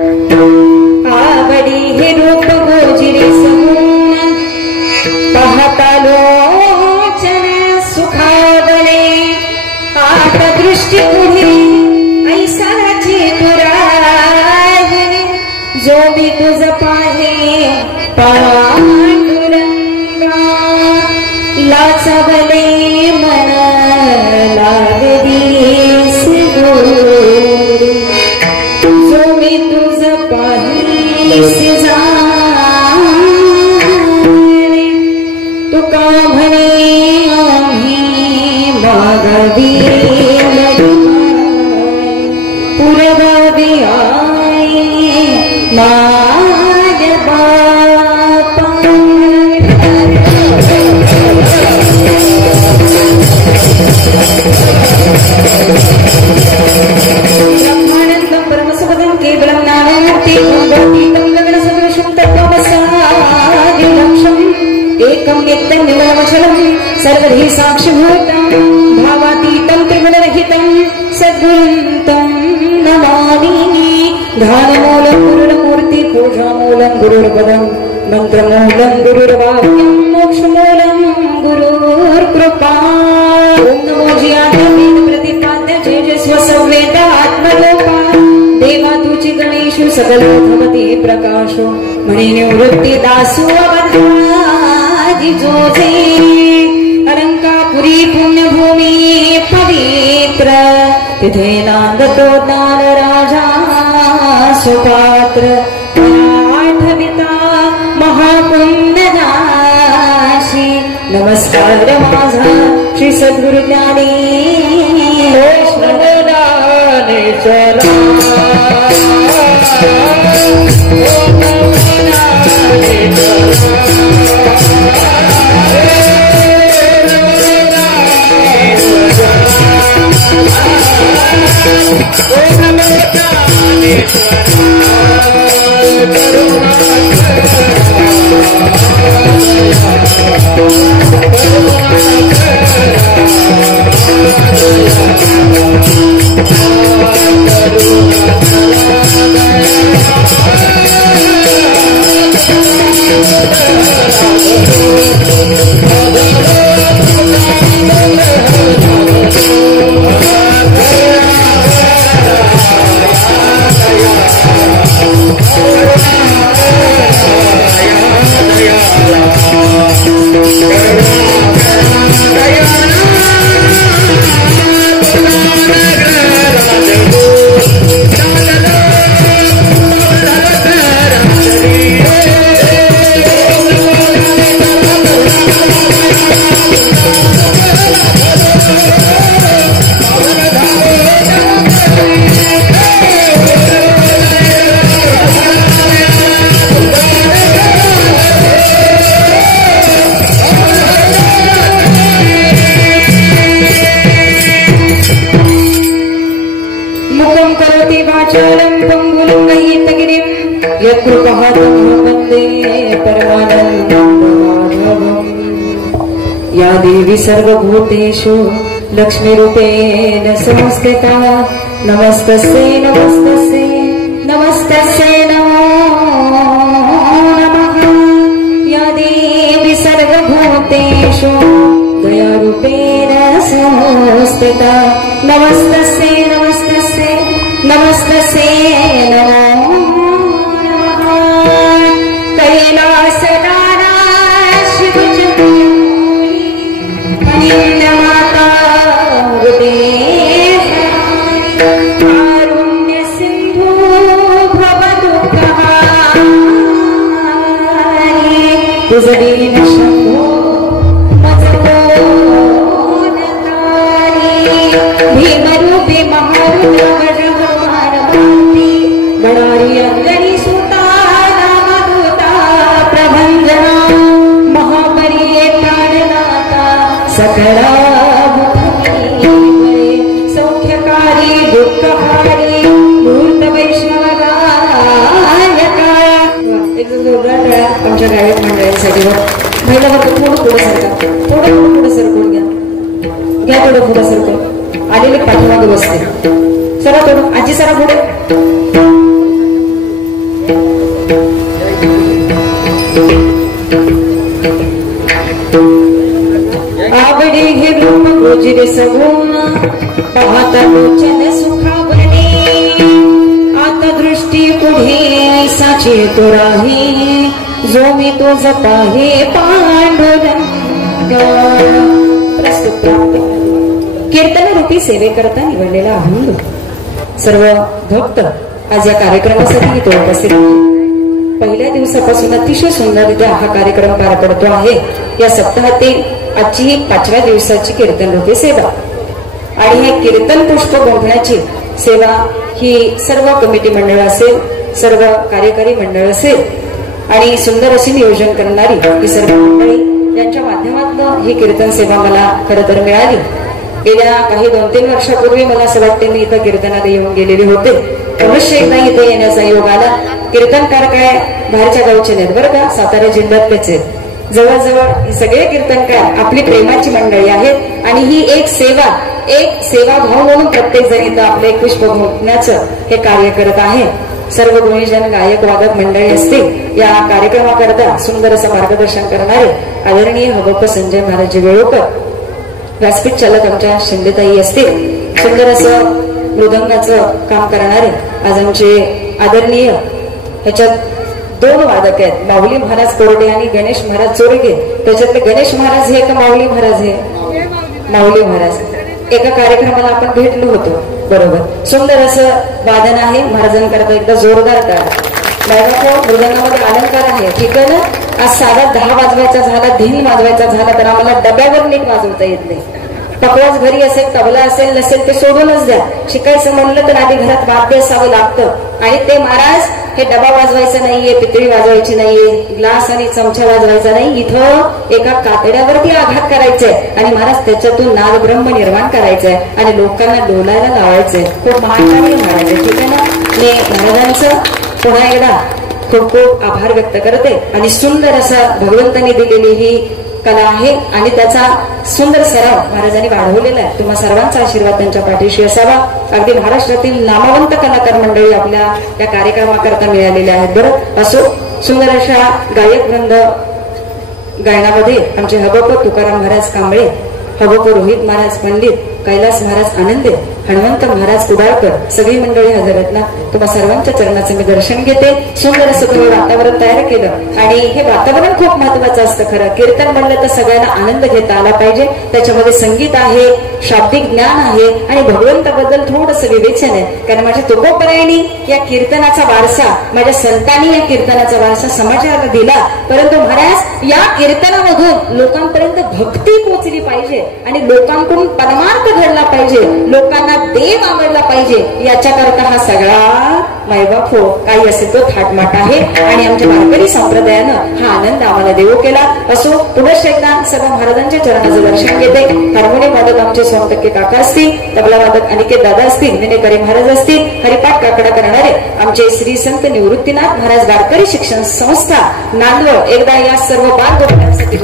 आवडी हे रूप गोजिरी समून पाहता लोचन सुखावले आत दृष्टी पुढे ऐसाची तुराहे जो मी तुझ पाहे पांडुरंगा लाचवले मन लागदीस गोरी जो मी तुझ पाहिस जाणे तुका म्हणे आम्ही मागवी पुरवावी आई माझ्या बापा ब्रह्मानंदं परमसुखदं केवलं नानामूर्तिं गतीतं गगनसदृशं तत्त्वमसादिलक्षम् एकं नित्यं निर्मलमचलं सर्वधी साक्षिभूतं भावातीतं त्रिगुणरहितं सद्गुरुं नमामि ध्यानमूलं गुरुर्मूर्ति पूजामूलं गुरुर्पदं मंत्रमूलं गुरुर्वाक्यं मोक्षमूलं गुरुर्कृपा ओम नमो जियावेद प्रतिपाद्य जेजस्व संवेद आत्मलोका देवा तुझी गणेशु सकल भवती प्रकाशो म्हणे निवृत्ती दासु अवधाजी जोजे अलंकापुरी पुण्यभूमी पवित्र तिथे नांदतो ज्ञान राजा सुपात्र आठविता महापुण्यदाशी नमस्कार माझा श्री सद्गुरु ज्ञानेश्वर या देवी सर्वभूतेषु लक्ष्मीरूपेण संस्थिता नमस्तस्यै नमस्तस्यै नमस्तस्यै नमो नमः या देवी सर्वभूतेषु दयारूपेण संस्थिता नमस्तस्यै नमस्तस्यै नमस्तस्यै नमो नमः कैलासदाना शिवचन्द्र माता कारुण्य सिंधु भवदुःखहारी तुझ दीन शंभो भीमरूपी महारुद्रवरमारती बडारी अंगणी सुता रामदूता प्रभंजना महापरिये प्राणनाथा सकला सौख्यकारी दुःखहारी मूर्त वैष्णवगायका आमच्या गायक मंडळींसाठी महिला फक्त थोडं पुढे सरका थोडं पुढे सरकून घ्या थोडं पुढे सरकून आलेले पाठीमागे बसते सरा थोडं आजी सरा पुढे तुझी सगुण पाहता लोचन सुखावणे आता दृष्टी पुढे साची तो राही जो मी तो जपाहे पांडुरंग प्रस्तुत कीर्तन रूपी सेवेकरता निवडलेला अभंग सर्व भक्त आज या कार्यक्रमासाठी तो उपस्थित पहिल्या दिवसापासून अतिशय सुंदररित्या हा कार्यक्रम पार पडतो आहे। या सप्ताहातील आजची ही 5व्या दिवसाची कीर्तन रूपी सेवा आणि हे कीर्तन पुष्प गोठण्याची सेवा ही सर्व कमिटी मंडळ असेल, सर्व कार्यकारी मंडळ असेल आणि सुंदर अशी नियोजन करणारी ही सर्व मंडळी यांच्या माध्यमातून ही कीर्तन सेवा मला खरं तर मिळाली। गेल्या काही 2-3 वर्षापूर्वी मला असं वाटते मी इथं कीर्तनाला येऊन गेलेले होते। अवश्य एकदा इथे येण्याचा योग आला। कीर्तनकार काय बाहेरच्या गावचे नाहीत बरं का, सातारा जिल्ह्यातलेच आहेत। जवळजवळ हे सगळे कीर्तनकार आपली प्रेमाची मंडळी आहेत आणि ही एक सेवाभाव म्हणून प्रत्येक जण इथं आपलं एक पुष्प घोटण्याचं हे कार्य करत आहे। सर्व गुणीजन गायक वादक मंडळी असतील या कार्यक्रमाकरता सुंदर असं मार्गदर्शन करणारे आदरणीय हबप संजय महाराज वेळोकर, व्यासपीठ चालक आमच्या शिंदेताई असतील, सुंदर असं मृदंगाचं काम करणारे आज आमचे आदरणीय ह्याच्यात 2 वादक आहेत, माऊली महाराज कोरडे आणि गणेश महाराज चोरगे। त्याच्यातले गणेश महाराज हे का माऊली महाराज हे? माऊली महाराज एका कार्यक्रमाला आपण भेटलो होतो बरोबर। सुंदर असं वादन आहे महाराजांकरता, एकदा जोरदार टाळ्या। मृदंगामध्ये अलंकार आहे ठीक आहे ना। आज साधा 10 वाजवायचा झाला, धीन वाजवायचा झाला तर आम्हाला डब्यावर नीट वाजवता येत नाही। पकवाज घरी असेल, तबला असेल नसेल ते सोडूनच द्या। शिकायचं म्हणलं तर आधी घरात वाद्य असावं लागतं आणि ते महाराज हे डबा वाजवायचा नाहीये, पितळी वाजवायची नाहीये, ग्लास आणि चमचा वाजवायचा नाही, इथं एका कातड्यावरती आघात करायचंय आणि महाराज त्याच्यातून नाद ब्रह्म निर्माण करायचंय आणि लोकांना डोलायला लावायचंय। खूप महान महाराज ठीक आहे ना। मी महाराजांचं पुन्हा एकदा खूप खूप आभार व्यक्त करते आणि सुंदर असा भगवंतांनी दिलेली ही कला आहे आणि त्याचा सुंदर सराव महाराजांनी वाढवलेला आहे। तुम्हा सर्वांचा आशीर्वाद त्यांच्या पाठीशी असावा। अगदी महाराष्ट्रातील नामवंत कलाकार मंडळी आपल्या या कार्यक्रमाकरता मिळालेल्या आहेत बरं। असो सुंदर अशा गायक वृंद गायनामध्ये आमचे हबप तुकाराम महाराज कांबळे, हबप रोहित महाराज पंडित, कैलास महाराज आनंदे, हनुमंत महाराज कुडाळकर सगळी मंडळी हजर आहेत ना। तुम्हा सर्वांच्या चरणाचं मी दर्शन घेते। सुंदर असं तुम्ही वातावरण तयार केलं आणि हे वातावरण खूप महत्वाचं असतं खरं। कीर्तन म्हणलं तर सगळ्यांना आनंद घेता आला पाहिजे। त्याच्यामध्ये संगीत आहे, शाब्दिक ज्ञान आहे आणि भगवंताबद्दल थोडंसं विवेचन आहे। कारण माझ्या तुकोबरायांनी या कीर्तनाचा वारसा, माझ्या संतांनी या कीर्तनाचा वारसा समाजाला दिला, परंतु महाराज या कीर्तनामधून लोकांपर्यंत भक्ती पोहोचली पाहिजे आणि लोकांकडून परमार्थ घडला पाहिजे, लोकांना देव आवडला पाहिजे। याच्याकरता हा सगळा मायबाप हो काही असेल तो थाटमाट आहे आणि आमच्या वारकरी संप्रदायानं हा आनंद आम्हाला देऊ केला। असो पुढे एकदा सर्व महाराजांच्या चरणाचं दर्शन घेते। हार्मोनियम वादक आमचे सोमटक्के काका असतील, तबला वादक अनिकेत दादा असतील, विनेकरी महाराज असतील, हरिपाठ काकडा करणारे आमचे श्री संत निवृत्तीनाथ महाराज वारकरी शिक्षण संस्था नांदवड, एकदा या सर्व बाल गोष्टींसाठी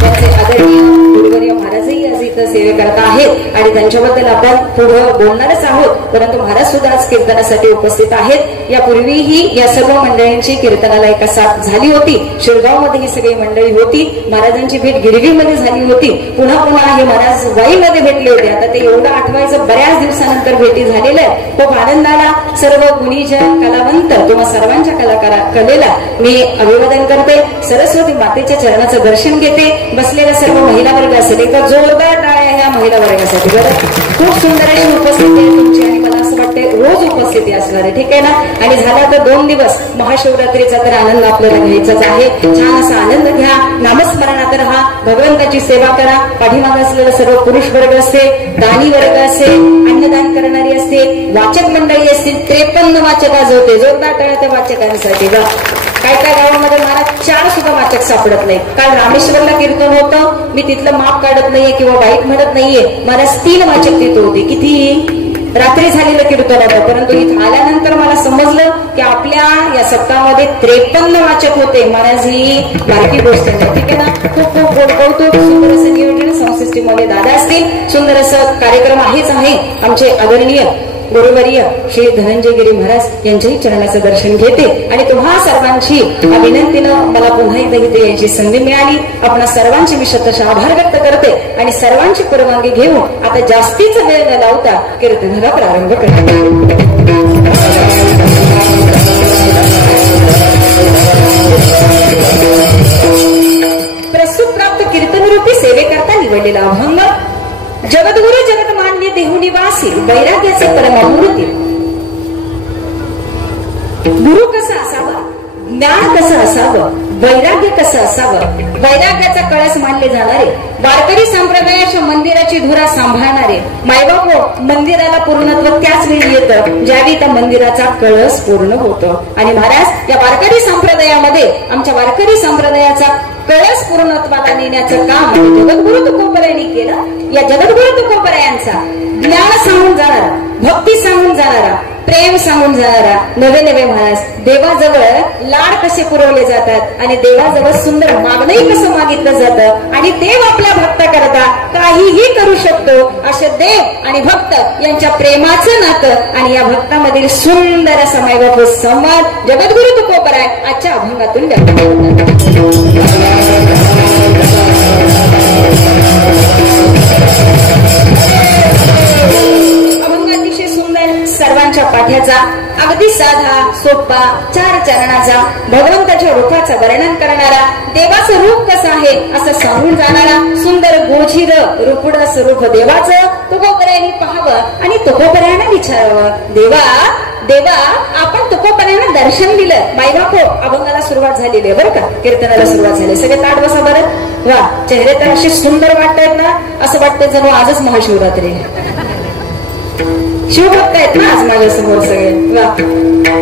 त्यांचे आदरणीय गुरुवर्य महाराजही आज इथं सेवे करत आहेत आणि त्यांच्याबद्दल आपण पुढे बोलणारच आहोत, परंतु महाराज सुद्धा आज कीर्तनासाठी उपस्थित आहेत। यापूर्वीही या सर्व मंडळींची कीर्तनाला एका साथ झाली होती। शिरगावमध्ये ही सगळी मंडळी होती, महाराजांची भेट गिरवीमध्ये झाली होती, पुन्हा पुन्हा हे महाराज वाईमध्ये भेटले होते। आता ते एवढं आठवायचं बऱ्याच दिवसानंतर भेटी झालेलं आहे। खूप आनंदाला सर्व गुणीजन कलावंत तुम्हा सर्वांच्या कलेला मी अभिवादन करते। सरस्वती मातेच्या चरणाचं दर्शन घेते। बसलेल्या सर्व महिला वर्ग असेल एकदा जोरदार टाळ्या ह्या महिला वर्गासाठी बरं। खूप सुंदर अशी उपस्थिती आहे तुमची आणि मला असं वाटते रोज उपस्थिती असणार आहे ठीक आहे ना। आणि झाला तर 2 दिवस महाशिवरात्रीचा तर आनंद आपल्याला घ्यायचाच आहे। छान असा आनंद घ्या, नामस्मरणात राहा, भगवंताची सेवा करा। पाठीमागे असलेला सर्व पुरुष वर्ग असतील, दानी वर्ग असेल, अन्नदान करणारी असतील, वाचक मंडळी असतील, 53 वाचक आज होते। जोरदार टाळ्या त्या वाचकांसाठी बा। काय काय गावामध्ये महाराज 4 सुद्धा वाचक सापडत नाही। काल रामेश्वरला कीर्तन होतं, मी तिथलं माप काढत नाहीये किंवा वाईट म्हणत नाहीये, महाराज 3 वाचक तिथं होते। किती रात्री झालेलं कीर्तन होतं, परंतु इथं आल्यानंतर मला समजलं की आपल्या या सप्ताहामध्ये 53 वाचक होते. महाराज ही बारकी गोष्ट नाही, ठीक आहे ना. खूप खूप गोड कौतुक. सुंदर असं नियोजन संस्कृतीमध्ये दादा असतील. सुंदर असं कार्यक्रम आहेच आहे. आमचे आदरणीय गुरुवर्य श्री धनंजय गिरी महाराज यांच्याही चरणाचं दर्शन घेते आणि तुम्हा सर्वांची विनंतीनं मला पुन्हा एकदा इथे यायची संधी मिळाली. आपण सर्वांची मी शतशः आभार व्यक्त करते आणि सर्वांची परवानगी घेऊन आता जास्तीचा वेळ न लावता कीर्तनाला प्रारंभ करते. प्रस्तुत प्राप्त कीर्तनरूपी सेवेकरता निवडलेला अभंग जगद्गुरु जगतमान्य देहुनिवासी वैराग्याचे परममूर्ती. गुरु कसा असावा, ज्ञान कसं असावं, वैराग्य कसं असावं. वैराग्याचा कळस मानले जाणारे, वारकरी संप्रदायाच्या मंदिराची धुरा सांभाळणारे मायबाप. मंदिराला पूर्णत्व त्याच वेळी येतं ज्यावेळी त्या मंदिराचा कळस पूर्ण होतो. आणि महाराज या वारकरी संप्रदायामध्ये आमच्या वारकरी संप्रदायाचा कळस पूर्णत्वाला नेण्याचं काम जगद्गुरु तुकोबरायांनी केलं. या जगद्गुरु तुकोबरायांचा ज्ञान सांगून जाणारा, भक्ती सांगून जाणारा, प्रेम सांगून जाणारा नवे नवे महाराज देवाजवळ लाड कसे पुरवले जातात आणि देवाजवळ सुंदर मागणंही कसं मागितलं जातं आणि देव आपल्या भक्ताकरता काहीही करू शकतो. असे देव आणि भक्त यांच्या प्रेमाचं नातं आणि या भक्तामधील सुंदर असा मायबाप संवाद जगद्गुरु तुकोबराय आजच्या अभंगातून व्यक्त करतात. सर्वांच्या पाठ्याचा अगदी साधा सोपा 4 चरणाचा भगवंताच्या रूपाचं वर्णन करणारा, देवाचं रूप कसं आहे असं सांगून जाणारा सुंदर गोझीर रूपड स्वरूप देवाचं तुकोबरायांनी पाहावं आणि तुकोबरायांना विचारावं, देवा देवा आपण तुकोबरायांना दर्शन दिलं. मायबाप अभंगाला सुरुवात झालेली आहे बरं का, कीर्तनाला सुरुवात झाली. सगळे ताट बसा बरं. वा, चेहरे तर असे सुंदर वाटतायत ना, असं वाटतं जणू आजच महाशिवरात्री. शिवभक्त आहेत ना आज माझ्या समोर सगळे.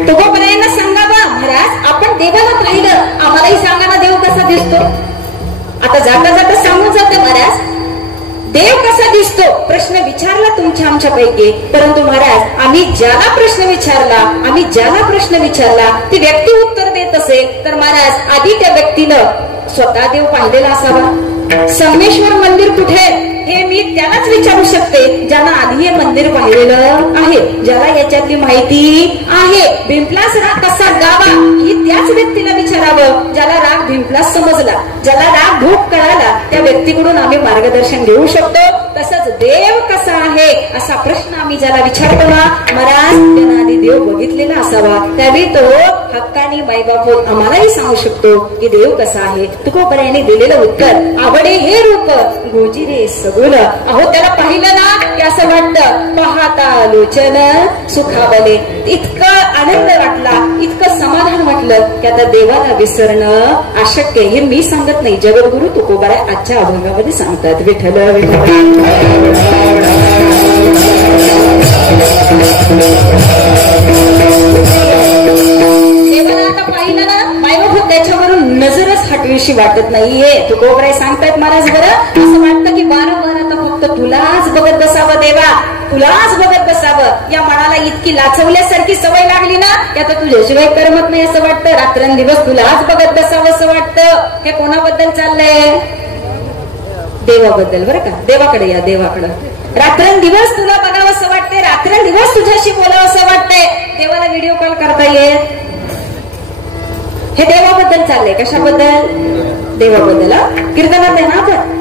तुकोबरायांना सांगावा, महाराज आपण देवाला पाहिलं, आम्हालाही सांगा ना देव कसा दिसतो. आता जाता जाता सांगून जाते महाराज देव कसा दिसतो. प्रश्न विचारला तुमच्या आमच्यापैकी, परंतु महाराज आम्ही ज्याला प्रश्न विचारला ती व्यक्ती उत्तर देत असेल तर महाराज आधी त्या व्यक्तीनं स्वतः देव पाहिलेला असावा. संगमेश्वर मंदिर कुठे हे मी त्यालाच विचारू शकते ज्याला आधी हे मंदिर पाहिलेलं आहे, ज्याला याच्यातली माहिती आहे. भिंपलास राग कसा गावा ही त्याच व्यक्तीला विचारावं ज्याला राग भिंपलास समजला, ज्याला राग भूक कळाला. त्या व्यक्तीकडून आम्ही मार्गदर्शन घेऊ शकतो. तसंच देव कसा आहे असा प्रश्न आम्ही ज्याला विचारतो ना, महाराज त्यानं आधी देव बघितलेला असावा. त्यावेळी तो हक्कानी मायबाप आम्हालाही सांगू शकतो की देव कसा आहे. तुकोबरायांनी दिलेलं उत्तर आवडे हे रूप गोजिरे सगुण. अहो त्याला पाहिलं ना की असं वाटतं पाहता लोचन सुखावले. इतकं आनंद वाटला, इतकं समाधान वाटलं की आता देवाला विसरणं अशक्य. हे मी सांगत नाही, जगद्गुरु तुकोबराय आजच्या अभंगामध्ये सांगतात. विठ्ठल विठ्ठल देवाला आता पाहिलं ना मायबाप त्याच्यावरून नजरच हटवीशी वाटत नाहीये. तुकोबराय सांगतायत महाराज बरं असं वाटतं की वारंवार आता फक्त तुलाच बघत बसावं देवा, तुलाच बघत बसावं. या मनाला इतकी लाचवल्यासारखी सवय लागली ना की आता तुझ्याशिवाय करमत नाही असं वाटतं. रात्रंदिवस तुलाच बघत बसावं असं वाटतं. हे कोणाबद्दल चाललंय? देवाबद्दल बरं का. देवाकडे या, देवाकडं. रात्रंदिवस तुला बघावं असं वाटतंय, रात्रंदिवस तुझ्याशी बोलावं असं वाटतंय. देवाला व्हिडिओ कॉल करता येत. हे देवाबद्दल चाललंय. कशाबद्दल? देवाबद्दल. कीर्तनात आहे ना आपण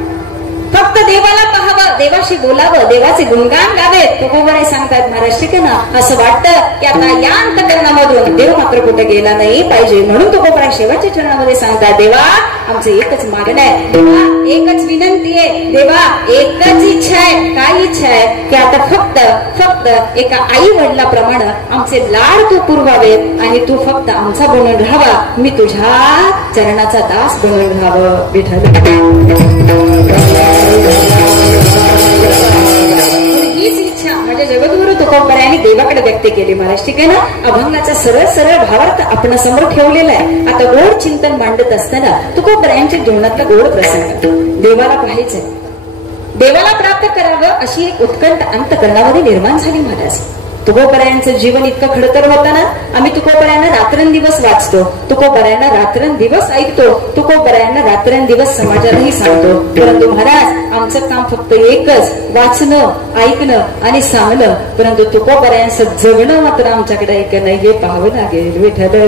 फक्त देवाला पाहावं, देवाशी बोलावं, देवाचे गुणगान गावेत. तुकोबराय सांगतात महाराज ठीक आहे ना, असं वाटतं की आता या अंतकरणामधून देव मात्र कुठे गेला नाही पाहिजे. म्हणून तुकोबराय शेवटच्या चरणामध्ये सांगतात देवा आमचं एकच मागणं आहे, देवा एकच विनंती आहे, देवा एकच इच्छा आहे. काय इच्छा आहे की आता फक्त एका आई वडिलाप्रमाणे आमचे लाड तू पुरवावेत आणि तू फक्त आमचा बनून राहावा. मी तुझ्या चरणाचा दास बनून राहावं. विठ्ठल हीच इच्छा म्हणजे जगद्गुरु तुकोबरायांनी देवाकडे व्यक्त केली महाराज ठीक आहे ना. अभंगाचा सरळ सरळ भावार्थ आपण समोर ठेवलेला आहे. आता गोड चिंतन मांडत असताना तुकोबरायांच्या जीवनातला गोड प्रसंग, देवाला पाहायचंय, देवाला प्राप्त करावं अशी एक उत्कंठ अंतकरणामध्ये निर्माण झाली महाराज. तुकोबरायांचं जीवन इतकं खडतर होतं ना, आम्ही तुकोबरायांना रात्रंदिवस वाचतो, तुकोबरायांना रात्रंदिवस ऐकतो, तुकोबरायांना रात्रंदिवस समाजालाही सांगतो. परंतु महाराज आमचं काम फक्त एकच, वाचणं, ऐकणं आणि सांगणं. परंतु तुकोबरायांचं जगणं मात्र आमच्याकडे ऐकणं हे पाहावं लागेल. विठ्ठल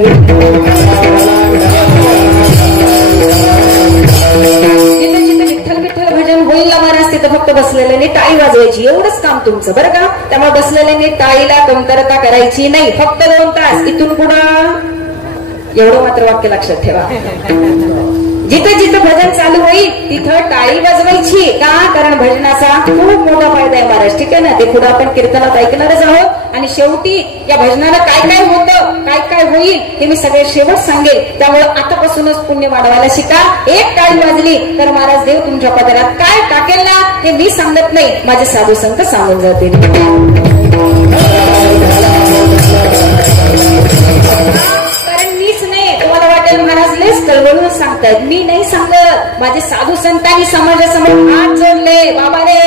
विठ्ठल विठ्ठल भजन होईल ना महाराज, तिथं फक्त बसलेल्याने टाळी वाजवायची, एवढंच काम तुमचं बरं का. त्यामुळे बसलेल्याने टाळीला कमतरता करायची नाही. फक्त 2 तास इथून पुढं एवढं मात्र वाक्य लक्षात ठेवा. जिथं जिथं भजन चालू होईल तिथं टाळी वाजवायची का, कारण भजनाचा खूप मोठा फायदा आहे महाराज. ठीक आहे ना, ते पुढे आपण कीर्तनात ऐकणारच आहोत. आणि शेवटी या भजनाला काय काय होतं, काय काय होईल हे मी सगळे शेवट सांगेल. त्यामुळे आतापासूनच पुण्य वाढवायला शिका. एक टाळी वाजली तर महाराज देव तुमच्या पदरात काय टाकेल ना हे मी सांगत नाही, माझे साधू संत सांगून जातील. महाराज लेस कळवळून सांगतायत, मी नाही सांगत. माझे साधू संतांनी समाजासमोर हात जोडले. बाबा रे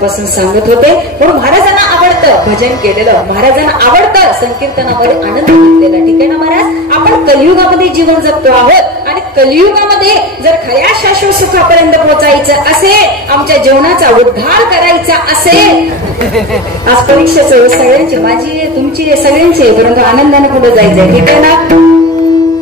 पासून सांगत होते. म्हणून महाराजांना आवडतं भजन केलेलं, महाराजांना आवडतं संकीर्तनामध्ये आनंद घेतलेला. ठीक आहे ना महाराज, आपण कलियुगामध्ये जीवन जगतो आहोत आणि कलियुगामध्ये जर खऱ्या शाश्वत सुखापर्यंत पोहोचायचं असेल, आमच्या जीवनाचा उद्धार करायचा असेल, आज परीक्षेचं सगळ्यांचे, माझी तुमची सगळ्यांचे, परंतु आनंदाने पुढे जायचंय. ठीक आहे ना,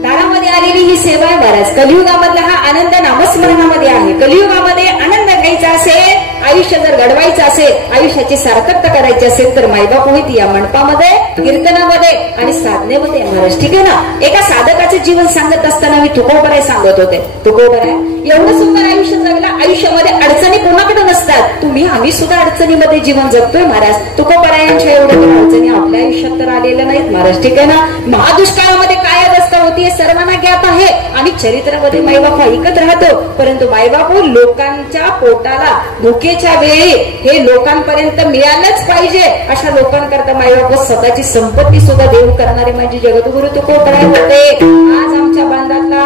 दारामध्ये आलेली ही सेवा आहे महाराज. कलियुगामधला हा आनंद नामस्मरणामध्ये आहे. कलियुगामध्ये आनंद घ्यायचा असेल, आयुष्य जर घडवायचं असेल, आयुष्याची सार्थकता करायची असेल तर मायबाप होईत या मंडपामध्ये, कीर्तनामध्ये आणि साधनेमध्ये महाराज. ठीक आहे ना, एका साधकाचं जीवन सांगत असताना मी तुकोबराय सांगत होते. तुकोबराय एवढं सुंदर आयुष्य जगलं, आयुष्यामध्ये अडचणी कोणाकडे नसतात. आम्ही सुद्धा अडचणीमध्ये जीवन जगतोय महाराज. तुकोबरायांच्या एवढ्या अडचणी आपल्या आयुष्यात तर आलेल्या नाहीत महाराज. ठीक आहे ना, महादुष्काळामध्ये काय अवस्था होती हे सर्वांना ज्ञात आहे. आम्ही चरित्रामध्ये मायबाप ऐकत राहतो, परंतु मायबाप लोकांच्या पोटाला भुकेच्या वेळी हे लोकांपर्यंत मिळालंच पाहिजे अशा लोकांकरता मायबाप स्वतःची संपत्ती सुद्धा देऊ करणारे माझे जगद्गुरु तुकोबराय होते. आज आमच्या बांधातला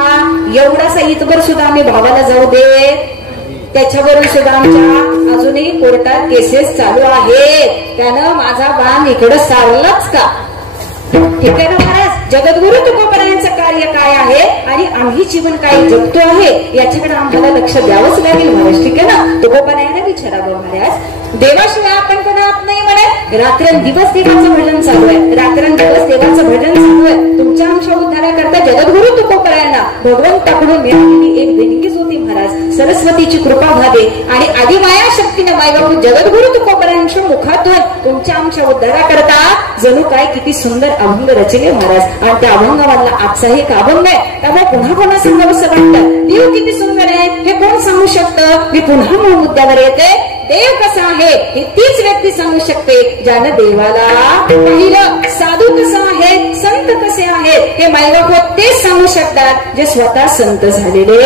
एवढासा इतभर सुद्धा आम्ही भावाला जाऊ देत, त्याच्यावरून सुद्धा आमच्या अजूनही कोर्टात केसेस चालू आहेत. त्यानं माझा बाण इकडं सारलाच का. ठीक आहे ना महाराज, जगद्गुरु तुकोबरायांचं कार्य काय आहे आणि आम्ही जीवन काय जगतो आहे याच्याकडे आम्हाला लक्ष द्यावंच लागेल महाराज. ठीक आहे ना, तुकोबरायांना विचारावं महाराज, देवाशिवाय आपण कोणात नाही म्हणत. रात्रंदिवस देवाचं भजन चालू आहे, रात्रंदिवस देवाचं भजन चालू आहे. तुमच्या आमच्या उद्धाराकरता जगद्गुरु तुकोबरायांना भगवंताकडून मिळालेली एक देणगीच होती महाराज. सरस्वतीची कृपा व्हावी आणि आदिमाया शक्तीने मायबापू जगद्गुरु तुकोबरायांच्या मुखातून तुमच्या आमच्या उद्धाराकरता जणू काय किती सुंदर अभंग रचले महाराज. आणि त्या अभंगामधला आजचा एक अभंग आहे, त्यामुळे पुन्हा पुन्हा सांगावंसं वाटतं. देव किती सुंदर आहे हे कोण सांगू शकतं. मी पुन्हा मूळ मुद्द्यावर येते. देव कसा आहे हे तीच व्यक्ती सांगू शकते ज्यानं देवाला पाहिलं. साधू कसा आहे, संत कसे आहेत हे मायबाप तेच सांगू शकतात जे स्वतः संत झालेले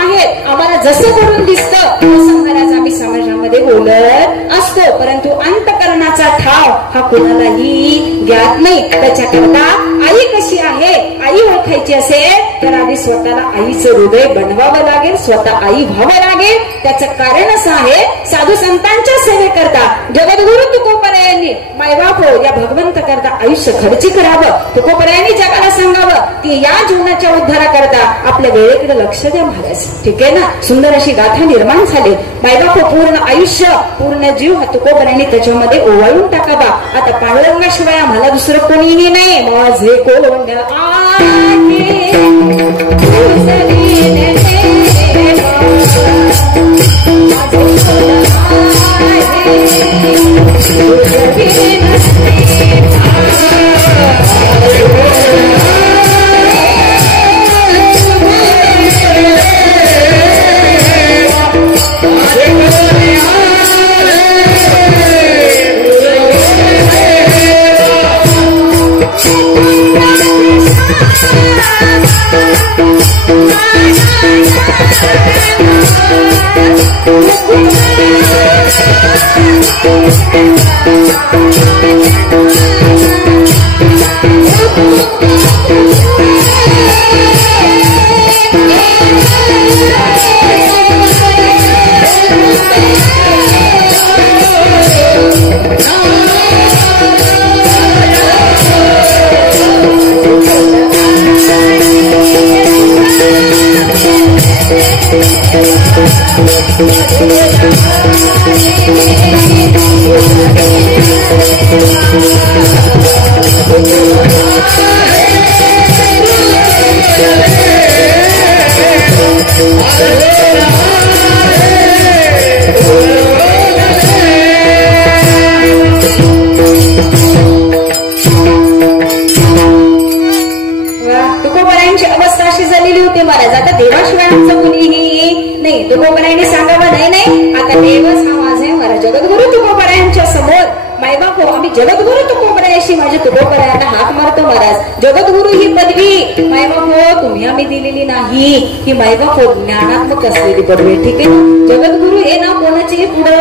आहेत, आम्हाला जसं घडून दिसतं तसं महाराज आम्ही समाजामध्ये बोलत असतो, परंतु अंतकरणाचा ठाव हा कुणालाही ज्ञात नाही. त्याच्याकरता आई कशी आहे, आई ओळखायची असेल तर आधी स्वतःला आईचं हृदय बनवावं लागेल, स्वतः आई व्हावं लागेल. त्याचं कारण असं आहे, साधू संतांच्या सेवेकरता जगद्गुरु तुकोबरायांनी मायबाप या भगवंत करता आयुष्य खर्ची करावं. तुकोबरायांनी जगाला सांगावं की या जीवनाच्या उद्धाराकरता आपल्या वेळेकडे लक्ष द्या महाराज. ठीक आहे ना. सुंदर अशी गाथा निर्माण झाली. मायबाप पूर्ण आयुष्य पूर्ण जीव हा तुकोबरायांनी त्याच्यामध्ये ओवाळून टाकावा. आता पांडुरंगाशिवाय आम्हाला दुसरं कोणीही नाही. माझे कोण तुकोबरायांनी सांगावं नाही नाही आता देवच हा माझे मला जगद्गुरु तुकोबरायांच्या समोर मायबाप आम्ही जगद्गुरु तुकोबरायाशी माझ्या तुकोबरायांना हाक मारतो महाराज. जगद्गुरु ही पदवी मायबाप तुम्ही आम्ही दिलेली नाही, ही मायबाप ज्ञानात्मक असलेली पदवी. ठीक आहे. जगद्गुरु हे नाव कोणाचे पुढं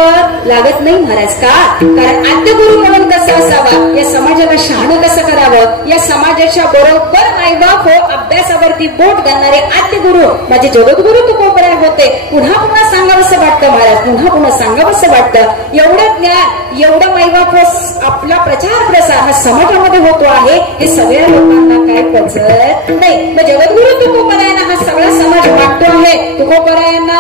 लागत नाही महाराज. का? कारण आद्यगुरु म्हणून कसं असावा, या समाजाला शहाणं कसं करावं, या समाजाच्या बरोबर मायबाप अभ्यासावरती बोट घालणारे आद्यगुरु माझे जगद्गुरु तुकोबराय होते. पुन्हा पुन्हा सांगावंसं वाटतं महाराज, पुन्हा पुन्हा सांगावंसं वाटतं. एवढं ज्ञान एवढं मायबाप आपला प्रचार प्रसार हा समाजामध्ये होतो आहे, हे सगळ्या लोकांना काय पचत नाही. मग जगद्गुरु तुकोबरायांना हा सगळा समाज वाटतो आहे. तुकोबरायांना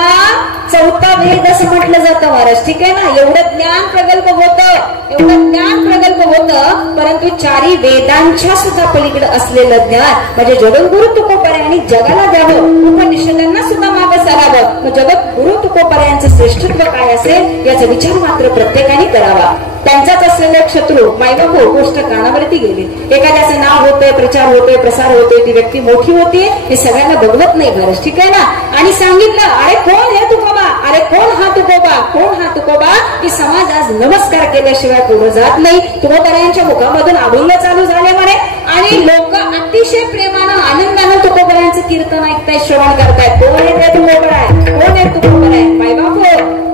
चौथा वेद असं म्हटलं जातं महाराज. ठीक आहे ना. एवढं ज्ञान प्रगल्भ होतं, एवढं ज्ञान प्रगल्भ होतं, परंतु चारी वेदांच्या सुद्धा पलीकडे असलेलं ज्ञान म्हणजे जगद्गुरु तुकोबरायांनी जगाला द्यावं, उपनिषदांना सुद्धा मागं सारावं. मग जगद्गुरु तुकोबरायांचं श्रेष्ठत्व काय असेल याचा विचार मात्र प्रत्येकाने करावा. त्यांचाच असलेले शत्रू मायबाप गोष्ट कानावरती गेली. एखाद्याचं नाव होतंय, प्रचार होतोय, प्रसार होतोय, ती व्यक्ती मोठी होतीये हे सगळ्यांना बघवत नाही महाराज. ठीक आहे ना. आणि सांगितलं अरे कोण हे तुकोबा, अरे कोण हा तुकोबा, कोण हा तुकोबा, की समाज आज नमस्कार केल्याशिवाय पुढे जात नाही. तुकोबरायांच्या मुखामधून अभंग चालू झाले म्हणे आणि लोक अतिशय प्रेमानं आनंदानं तुकोबरायांचं कीर्तन ऐकताय, श्रवण करतायत. कोण आहे ते तुकोबराय, कोण आहे तुकोबराय. मायबाप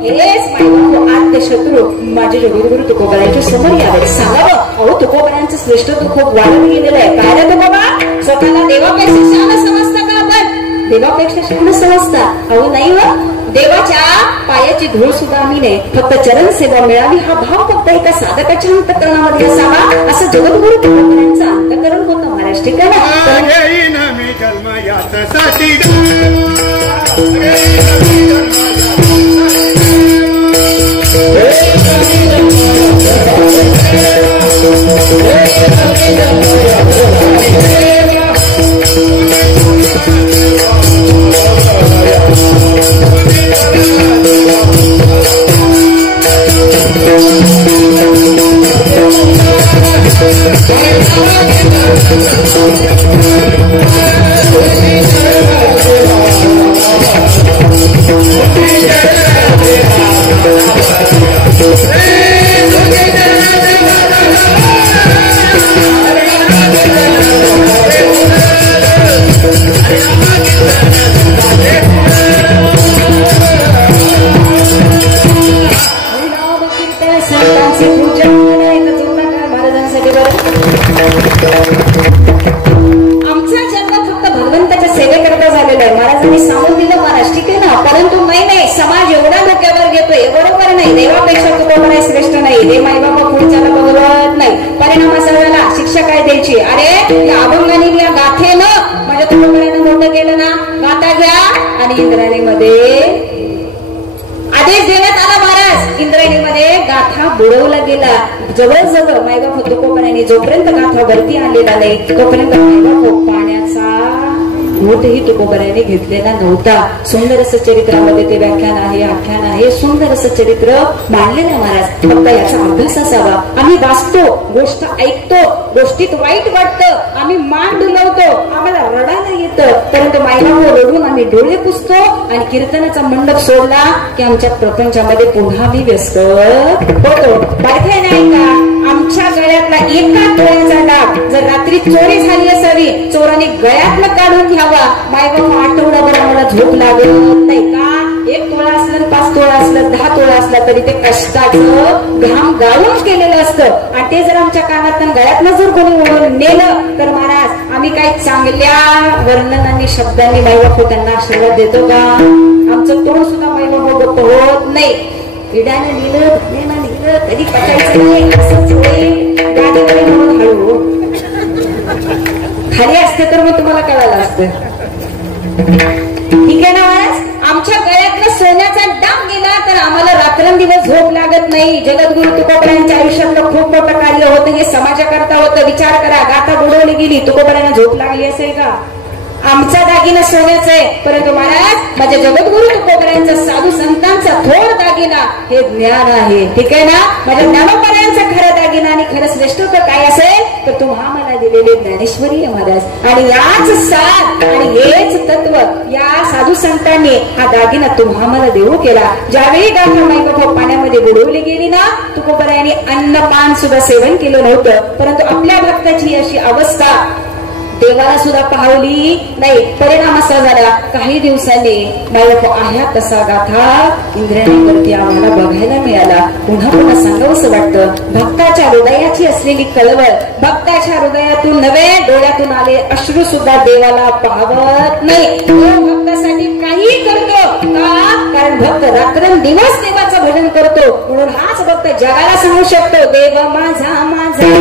हेच मायबाप आद्य शत्रू माझे जगद्गुरु तुकोबरायांच्या समोर यावेत. सांगावं अहो तुकोबरायांचं श्रेष्ठत्व खूप वाढत गेलेलं आहे. काय रे तुकोबा, स्वतःला देवापेक्षा शहाणं समजता का आपण? देवापेक्षा शहाणं समजता? अहो नाही व. देवाच्या पायाची धूळ सुद्धा आम्ही नाही, फक्त चरण सेवा मिळावी हा भाव फक्त एका साधकाच्या अंतकरणामध्ये असावा, असं जगद्गुरु तुकोबरायांचं अंतकरण होतं महाराज. ठीक आहे ना. तुकोबराय श्रेष्ठ नाही, हे माई बाबा पुढच्याला बघवत नाही. परिणाम असा झाला, शिक्षा काय द्यायची? अरे या अभंगाने या गाथेनं माझ्या तुकोबरायनं मोठं केलं ना, गाथा घ्या. आणि इंद्रायणीमध्ये आदेश देण्यात आला महाराज, इंद्रायणीमध्ये गाथा बुडवला गेला. जवळजवळ मायबाप तुकोबरायने जोपर्यंत गाथा वरती आलेला नाही तोपर्यंत मायबाप पाण्याचा घोटही तुकोबरायने घेतलेला नव्हता. सुंदर असं चरित्रामध्ये ते व्याख्यान आहे, आख्यान आहे, सुंदर असं चरित्र मांडलेलं महाराज. फक्त याचा अभ्यास असावा. आम्ही वाचतो, गोष्ट ऐकतो, गोष्टीत वाईट वाटतं, आम्ही मान डुलवतो, आम्हाला रडायला येतं, परंतु मायबाप रडून आम्ही डोळे पुसतो आणि कीर्तनाचा मंडप सोडला की आमच्या प्रपंचामध्ये पुन्हा मी व्यस्त होतो. बारखे नाही का, आमच्या गळ्यातला एका तोळ्याचा डाग जर रात्री चोरी झाली असावी, चोराने गळ्यातलं काढून घ्यावा, मायबाप आठवडाभर आम्हाला झोप लागत नाही का? 1 तोळा असलं, 5 तोळा असलं, 10 तोळा असला तरी ते कष्टाचं घाम गाळून केलेलं असतं. आणि ते जर आमच्या कानातून गळ्यातनं जर कोणी ओढून नेलं तर महाराज आम्ही काही चांगल्या वर्णनांनी शब्दांनी मायबाप त्यांना आशीर्वाद देतो का? आमचं तोंड सुद्धा मायबाप गप्प होत नाही. विड्यानं लिहिलं, धन्यानं लिहिलं, कधी पटायचं नाही, असंच होईल. गाडीकडे म्हणून हळू खाली असते तर मग तुम्हाला कळालं असतं. ठीक आहे ना महाराज, आमच्या गळ्यातनं सोन्याचा डाग गेला तर आम्हाला रात्रंदिवस झोप लागत नाही. जगद्गुरु तुकोबरायांच्या आयुष्यातलं खूप मोठं कार्य होतं, हे समाजाकरता होतं. विचार करा, गाथा बुडवली गेली, तुकोबरायांना झोप लागली असेल का? आमचा दागिना सोन्याचा आहे, परंतु महाराज माझ्या जगद्गुरु तुकोबरायांचा, साधू संतांचा थोर दागिना हे ज्ञान आहे. ठीक आहे ना, माझ्या ज्ञानोबरायांचा खरा दागिना आणि खरं श्रेष्ठत्व काय असेल तर तुम्हा मला दिलेले ज्ञानेश्वरी महाराज. आणि याच साथ आणि हेच तत्व या साधू संतांनी हा दागिना तुम्हा मला देऊ केला. ज्यावेळी गाथा मायबाप पाण्यामध्ये बुडवली गेली ना, तुकोबरायांनी अन्न पान सुद्धा सेवन केलं नव्हतं, परंतु आपल्या भक्ताची अशी अवस्था देवाला सुद्धा पाहवली नाही. परिणाम असा झाला, काही दिवसांनी मायबाप आहे तसा गाथा इंद्रायणीवरती आम्हाला बघायला मिळाला. पुन्हा पुन्हा सांगावंसं वाटतं, भक्ताच्या हृदयाची असलेली कळवळ, भक्ताच्या हृदयातून नवे डोळ्यातून आले अश्रू सुद्धा देवाला पाहवत नाही. तो भक्तासाठी काही करतो का? कारण भक्त रात्रंदिवस देवाचं भजन करतो, म्हणून हाच भक्त जगाला सांगू शकतो, देव माझा माझा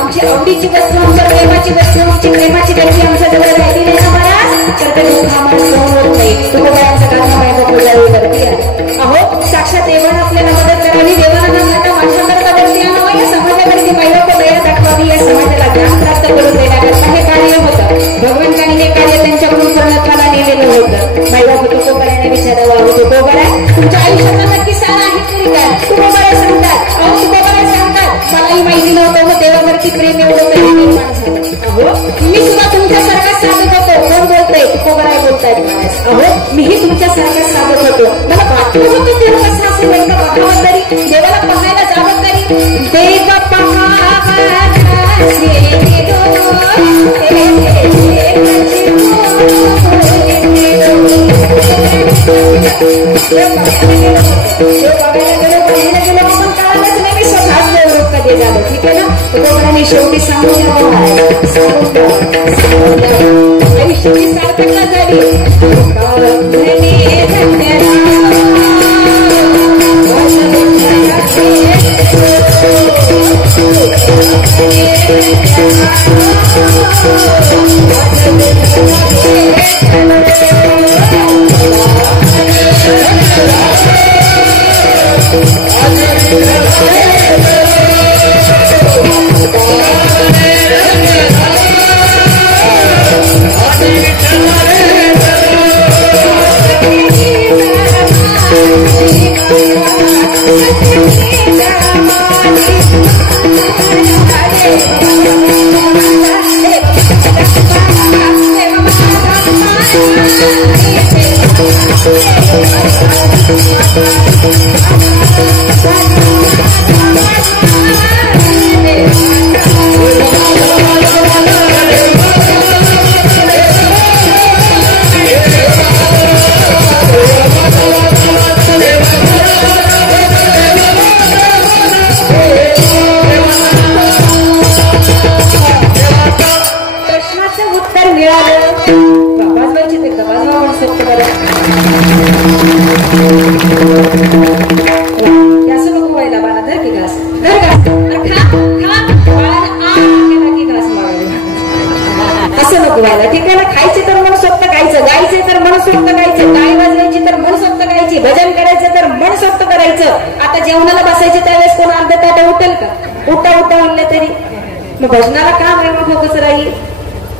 आमची आवडीची वस्तू, आमच्या प्रेमाची वस्तू, आमची प्रेमाची व्यक्ती आमच्या जवळ राहिली नाही ना महाराज, तर ते दुःख आम्हाला सहन होत नाही. तुकोबरायांचा गाथा मायबाप करते. अहो साक्षात देवानं आपल्याला मदत करावी, देवानं माझ्या माझ्याकरता वरती आणावं, या समाजाकडे मायबाप दया दाखवावी, या समाजाला ज्ञान प्राप्त करून देण्याकरता हे कार्य होतं. भगवंतांनी हे कार्य त्यांच्याकडून करण्यात मला नेलेलं होतं. मायबाप तुकोबरायांना विचारावं, अहो तुकोबराय तुमच्या आयुष्यात नक्की सारा आहे तरी काय? तुकोबराय सांगतात, अहो तुकोबराय सांगतात, मलाही माहिती नव्हतं मग देवावरती प्रेम एवढं तरी निर्माण झालं. अहो मी सुद्धा तुमच्यासारखा साधत होतो. कोण बोलतोय? तुकोबराय बोलतायत. अहो मीही तुमच्यासारखा साधत होतो, मला वाटलं होतं देव कसा असेल, एकदा बघावं तरी, देवाला पाहायला जावं तरी. देव हे झालं. ठीक आहे ना. तुकोबराने शेवटी सांगून आयुष्याची सार्थकता झाली. भजन करायचं तर मनसोक्त करायचं. आता जेवणाला बसायचं त्यावेळेस कोण अर्धा ताट उठेल का? उठा म्हणलं तरी मग भजनाला का महिमा फोकस राहील.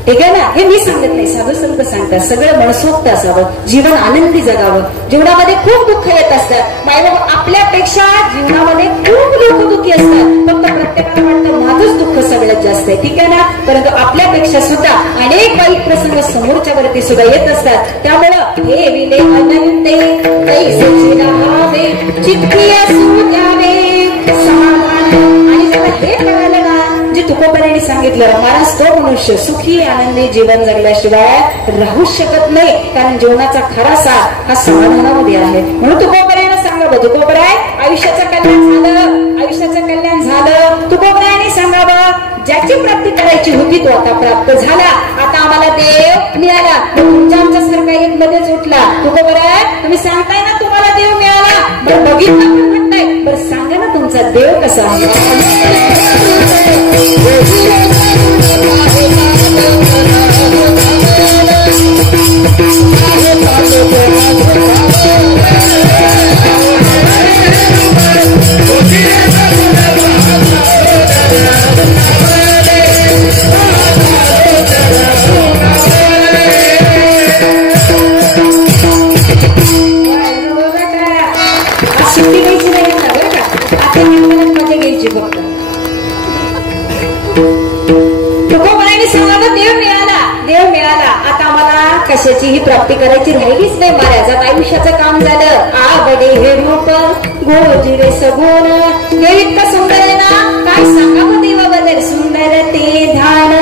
ठीक आहे ना. हे मी सांगत नाही, साधू संत सांगतात. सगळं मनसोक्त असावं, जीवन आनंदी जगावं. जीवनामध्ये खूप दुःख येत असतात. मायबाप आपल्यापेक्षा जीवनामध्ये खूप लोक दुःखी असतात. फक्त प्रत्येकाला वाटतं माझंच दुःख सगळ्यात जास्त आहे. ठीक आहे ना. परंतु आपल्यापेक्षा सुद्धा अनेक वाईट प्रसंग समोरच्या वरती सुद्धा येत असतात. त्यामुळं हे विले अनंते कैसेची राहावे चित्ती असू द्यावे समाधान. आणि जरा हे कळालं ना, जे तुकोबराने सांगितलं, महाराज तो मनुष्य सुखी आनंदी जीवन जगल्याशिवाय राहू शकत नाही. कारण जीवनाचा खरा सार हा समाधानामध्ये आहे. म्हणून तुकोबराने सांगावं, तुकोबराय आयुष्याचं कल्याण झालं, आयुष्याचं कल्याण झालं. तुकोबराने सांगावं, ज्याची प्राप्ती करायची होती तो आता प्राप्त झाला. आता आम्हाला देव मिळाला. तुमच्या आमच्यासारखा एक मध्येच उठला. तुकोबराय तुम्ही सांगताय ना तुम्हाला देव मिळाला, बरं बघितलं पण म्हणताय, बरं सांगा ना तुमचा देव कसा आहे. सुट्टी घ्यायची नाही ना बरं का. आता मजा घ्यायची फक्त. तुकोबराने सांगावं, देव मिळाला, देव मिळाला. आता आम्हाला कशाचीही प्राप्ती करायची राहिलीच नाही. महाराज आता आयुष्याचं काम झालं. आवडे हे रूप गोजिरे सगुण. देव इतकं सुंदर आहे ना, काय सांगावं देवाबद्दल. सुंदर ते ध्यान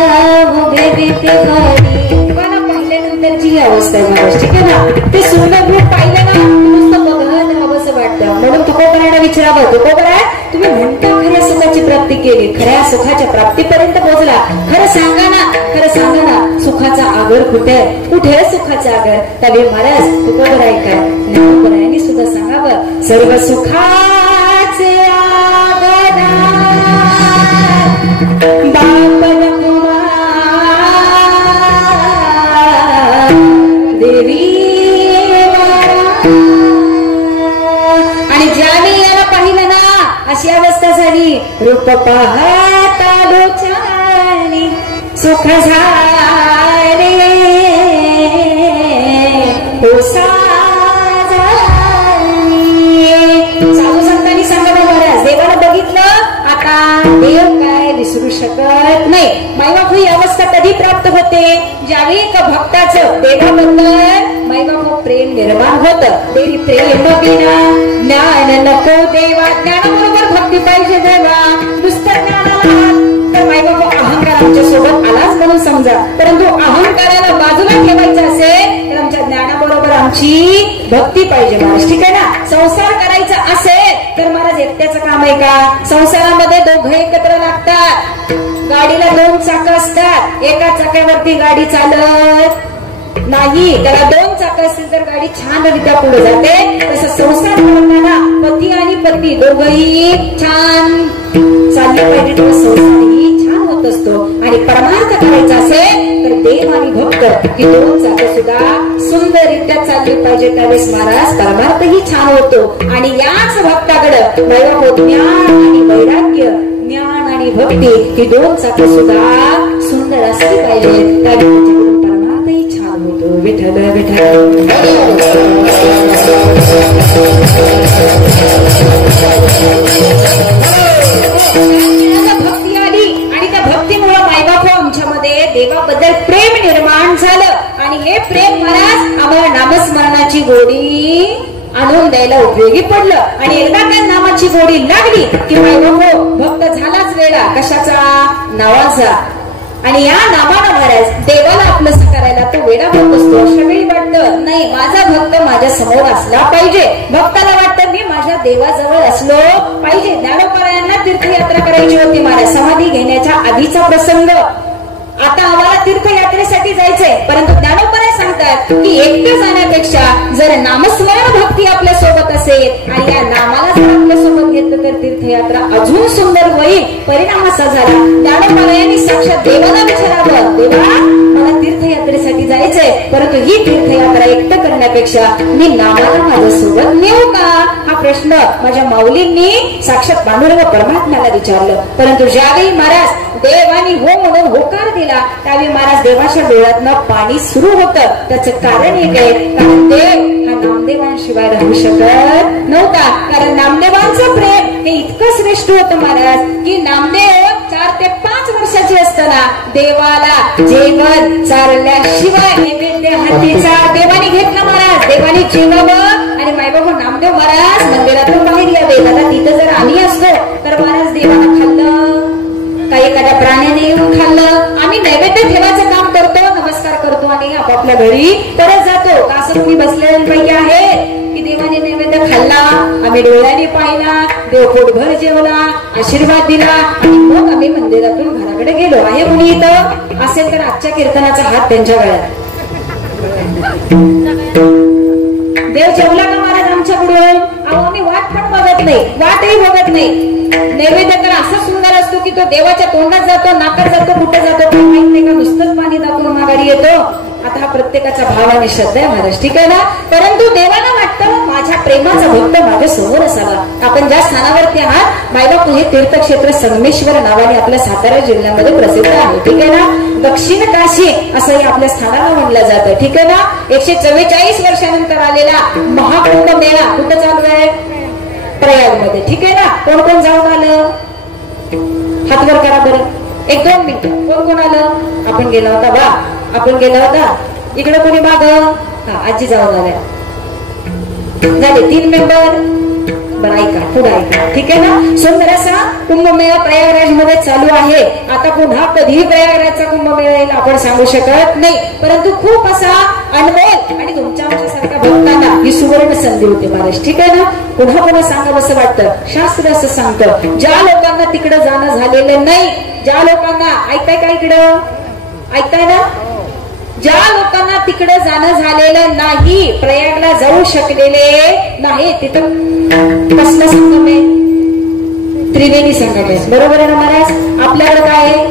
उभे बीते घडी. मला पाहिल्यानंतरची ही अवस्था आहे महाराज. ठीक आहे ना. ते सुंदर रूप पाहिलं ना, नुसतं बघत हवंसं वाटतं. म्हणून तुकोबराने विचारावं, तुकोबराय तुम्ही म्हणता खऱ्या सुखाची प्राप्ती केली, खऱ्या सुखाच्या प्राप्तीपर्यंत पोहोचला. खरं सांगा ना, खरं सांगा ना, सुखाचा आगर कुठे आहे, कुठे आहे सुखाचा आगर. त्यावेळी महाराज तुकोबराय काय तुकोबरायांनी सुद्धा सांगावं, सर्व सुखाचे आगर बापन देवी. आणि ज्यावेळी याला पाहिलं ना, अशी अवस्था झाली. रूप पाहता लोचानी सुख झाले साधू संतांनी सांगावं, महाराज देवाला बघितलं, आता देव काय विसरू शकत नाही. मायबाप ही अवस्था कधी प्राप्त होते, ज्यावेळी एका भक्ताचं देवाबद्दल मायबाप प्रेम निर्माण होत. देवी प्रेम बिना ज्ञान नको देवा. ज्ञानाबरोबर भक्ती पाहिजे देवा. नुसतं ज्ञानाला तर मायबाप अहंकार आमच्या सोबत आलाच म्हणून समजा. परंतु अहंकाराला बाजूला ठेवायचं असेल तर आमच्या ज्ञानाबरोबर आमची भक्ती पाहिजे महाराज. ठीक आहे ना. संसार करायचा असेल तर महाराज एकट्याचं काम आहे का? संसारामध्ये दोघं एकत्र लागतात. गाडीला दोन चाकं असतात, एका चाकावरती गाडी चालत नाही, त्याला दोन चाकं असतील तर गाडी छानरित्या पुढे जाते. तसं संसार करताना पती आणि पत्नी दोघंही छान चालले पाहिजे, तर संसारही छान होत असतो. आणि परमार्थ करायचा असेल तर देव आणि भक्त ही दोन चाकं सुद्धा सुंदररित्या चालली पाहिजे, त्यावेळेस महाराज परमार्थही छान होतो. आणि याच भक्ताकडे ज्ञान आणि वैराग्य, ज्ञान आणि भक्ती ही दोन चाकं सुद्धा सुंदर असली पाहिजे, त्यावेळी परमार्थही छान होतो. विठ्ठल विठ्ठल भक्ती आली आणि त्या भक्तीमुळे मायबाप आमच्यामध्ये देवाबद्दल प्रेम निर्माण झालं. आणि हे प्रेम महाराज आम्हाला नामस्मरणाची गोडी आणून द्यायला उपयोगी पडलं. आणि एकदा त्या नामाची गोडी लागली की मायबाप भक्त झालाच वेळा कशाचा? नावाचा. आणि या नामानं महाराज देवाला आपलं करायला तो वेडा होत असतो. अशा वेळी वाटतं नाही माझा भक्त माझ्या समोर असला पाहिजे. भक्ताला वाटतं मी माझ्या देवाजवळ असलो पाहिजे. ज्ञानोबरायांना तीर्थयात्रा करायची होती महाराज, समाधी घेण्याच्या आधीचा प्रसंग. आता आम्हाला तीर्थयात्रेसाठी जायचंय, परंतु ज्ञानोबराय सांगतात की एकटे जाण्यापेक्षा जर नामस्मरण भक्ती आपल्या सोबत असेल आणि या नामाला जर आपल्या सोबत घेतलं तर तीर्थयात्रा अजून सुंदर होईल. परिणाम असा झाला ज्ञानोबरायांनी साक्षात देवाला विचारावं, देवा मला तीर्थयात्रेसाठी जायचंय, परंतु ही तीर्थयात्रा एकटं करण्यापेक्षा मी नामाला माझ्या सोबत नेऊ का? हा प्रश्न माझ्या माऊलींनी साक्षात पांडुरंग परमात्म्याला विचारलं. परंतु ज्यावेळी महाराज देवानी हो म्हणून होकार दिला त्यावेळी महाराज देवाच्या डोळ्यातनं पाणी सुरू होतं. त्याचं कारण एक आहे, कारण देव हा नामदेवांशिवाय राहू शकत नव्हता. कारण नामदेवांचं प्रेम हे इतकं श्रेष्ठ होतं महाराज की नामदेव 4 ते 5 वर्षाचे असताना देवाला जेवण चारल्याशिवाय नैवेद्य हातीचा देवानी घेतला महाराज. देवानी जेवावं आणि मायबाबा नामदेव महाराज मंदिरातून बाहेर यावे. आता तिथं जर आम्ही असतो तर महाराज देवाला खाल्लं, काही एखाद्या प्राण्याने येऊन खाल्लं, आम्ही नैवेद्य ठेवायचं काम करतो, नमस्कार करतो आणि आपापल्या घरी परत जातो. का असं तुम्ही बसलेले आहे की देवाने नैवेद्य खाल्ला, आम्ही डोळ्याने पाहिला, देव पोटभर जेवला, आशीर्वाद दिला आणि मग आम्ही मंदिरातून घराकडे गेलो. आहे कोणी इथं? असेल तर आजच्या कीर्तनाचा हात त्यांच्या गळ्यात. देव जेवला का महाराज आमच्याकडून? अहो आम्ही वाट पण बघत नाही, वाटही बघत नाही. नैवेद्य तर असा सुंदर असतो की तो देवाच्या तोंडात जातो, नाकात जातो, कुठे जातो काही माहित नाही का, नुसतंच पाणी दाखवून माघारी येतो. आता हा प्रत्येकाचा भाव आणि श्रद्धा आहे महाराज, ठीक आहे ना. परंतु देवाला वाटतं माझ्या प्रेमाचा भक्त माझ्या समोर असावा. आपण ज्या स्थानावरती आहात मायबाप हे तीर्थक्षेत्र संगमेश्वर नावाने आपल्या सातारा जिल्ह्यामध्ये प्रसिद्ध आहे, ठीक आहे ना. दक्षिण काशी असंही आपल्या स्थानाला म्हणलं जातं, ठीक आहे ना. 144 वर्षानंतर आलेला महाकुंभ मेळा कुठं चालू आहे? प्रयाग मध्ये, ठीक आहे ना. कोण कोण जाऊन आलं? हात वर करा बरं, 1-2 मिनिटं. कोण कोण आलं? आपण गेला होता बा, आपण गेला होता. इकडे कोणी माग? हा आजी जाऊन आल्या. झाले 3 मेंबर. बरं ऐका, पुढे ऐका, ठीक आहे ना. सुंदर असा कुंभमेळा प्रयागराज मध्ये चालू आहे. आता पुन्हा कधी प्रयागराजचा कुंभमेळा येईल आपण सांगू शकत नाही, परंतु खूप असा अनमोल आणि तुमच्या आमच्यासारख्या भक्तांना ही सुवर्ण संधी होती महाराज, ठीक आहे ना. पुन्हा पुन्हा सांगावं असं वाटतं, शास्त्र असं सांगतं ज्या लोकांना तिकडं जाणं झालेलं नाही, ज्या लोकांना ऐकताय का इकडं? ऐकताय ना? ज्या लोकांना तिकडे जाणं झालेलं नाही, प्रयागला जाऊ शकलेले नाही, तिथं कसला संगम आहे? त्रिवेणी संगम आहे, बरोबर आहे ना महाराज. आपल्याकडे काय आहे?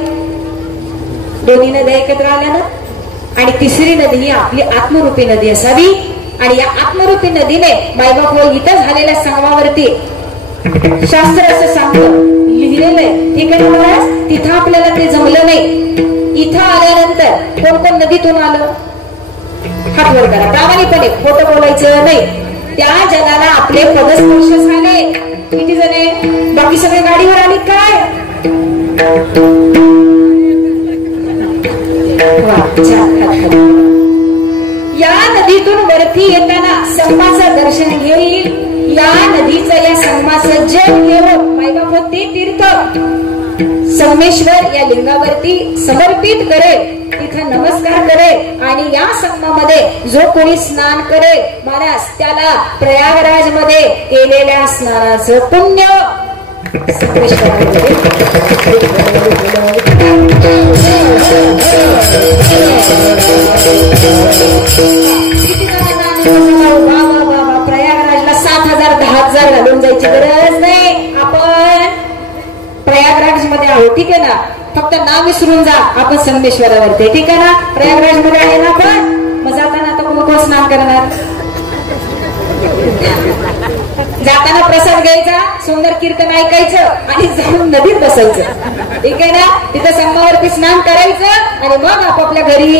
दोन्ही नद्या एकत्र आल्या ना. आणि तिसरी नदी ही आपली आत्मरूपी नदी असावी. आणि या आत्मरूपी नदीने मायबाप इथं झालेल्या संगमावरती शास्त्र असं सांगतं, लिहिलेलं आहे, ठीक आहे ना महाराज. तिथं आपल्याला ते जमलं नाही. इथं आल्यानंतर कोण कोण नदीतून आलं? हात वर करा प्रामाणिकपणे, खोटं बोलायचं नाही. त्या जगाला आपले पदस्पर्श झाले. किती जणे? बाकी सगळे गाडीवर आली काय? या नदीतून वरती येताना संगमाचं दर्शन घेईल. या नदीचं या संगमाचं जल घेऊन मायबाप ते तीर्थ संगमेश्वर या लिंगावरती समर्पित करेल. तीर्थ नमस्कार करेल आणि या संगमामध्ये जो कोणी स्नान करेल महाराज त्याला प्रयागराज मध्ये केलेल्या स्नानाचं पुण्य प्रयागराजला 7,000 10,000 घालून जायची गरज नाही. आपण प्रयागराज मध्ये आहोत ठीक आहे ना. फक्त नाव विसरून जा आपण संगमेश्वरावरती ठीक आहे ना. प्रयागराज मध्ये आहे ना आपण. मग जाताना आता कोण स्नान करणार. जाताना प्रसाद घ्यायचा सुंदर कीर्तन ऐकायचं आणि जाऊन नदीत बसायचं ठीक आहे ना. तिथं संगमावरती स्नान करायचं आणि मग आपापल्या घरी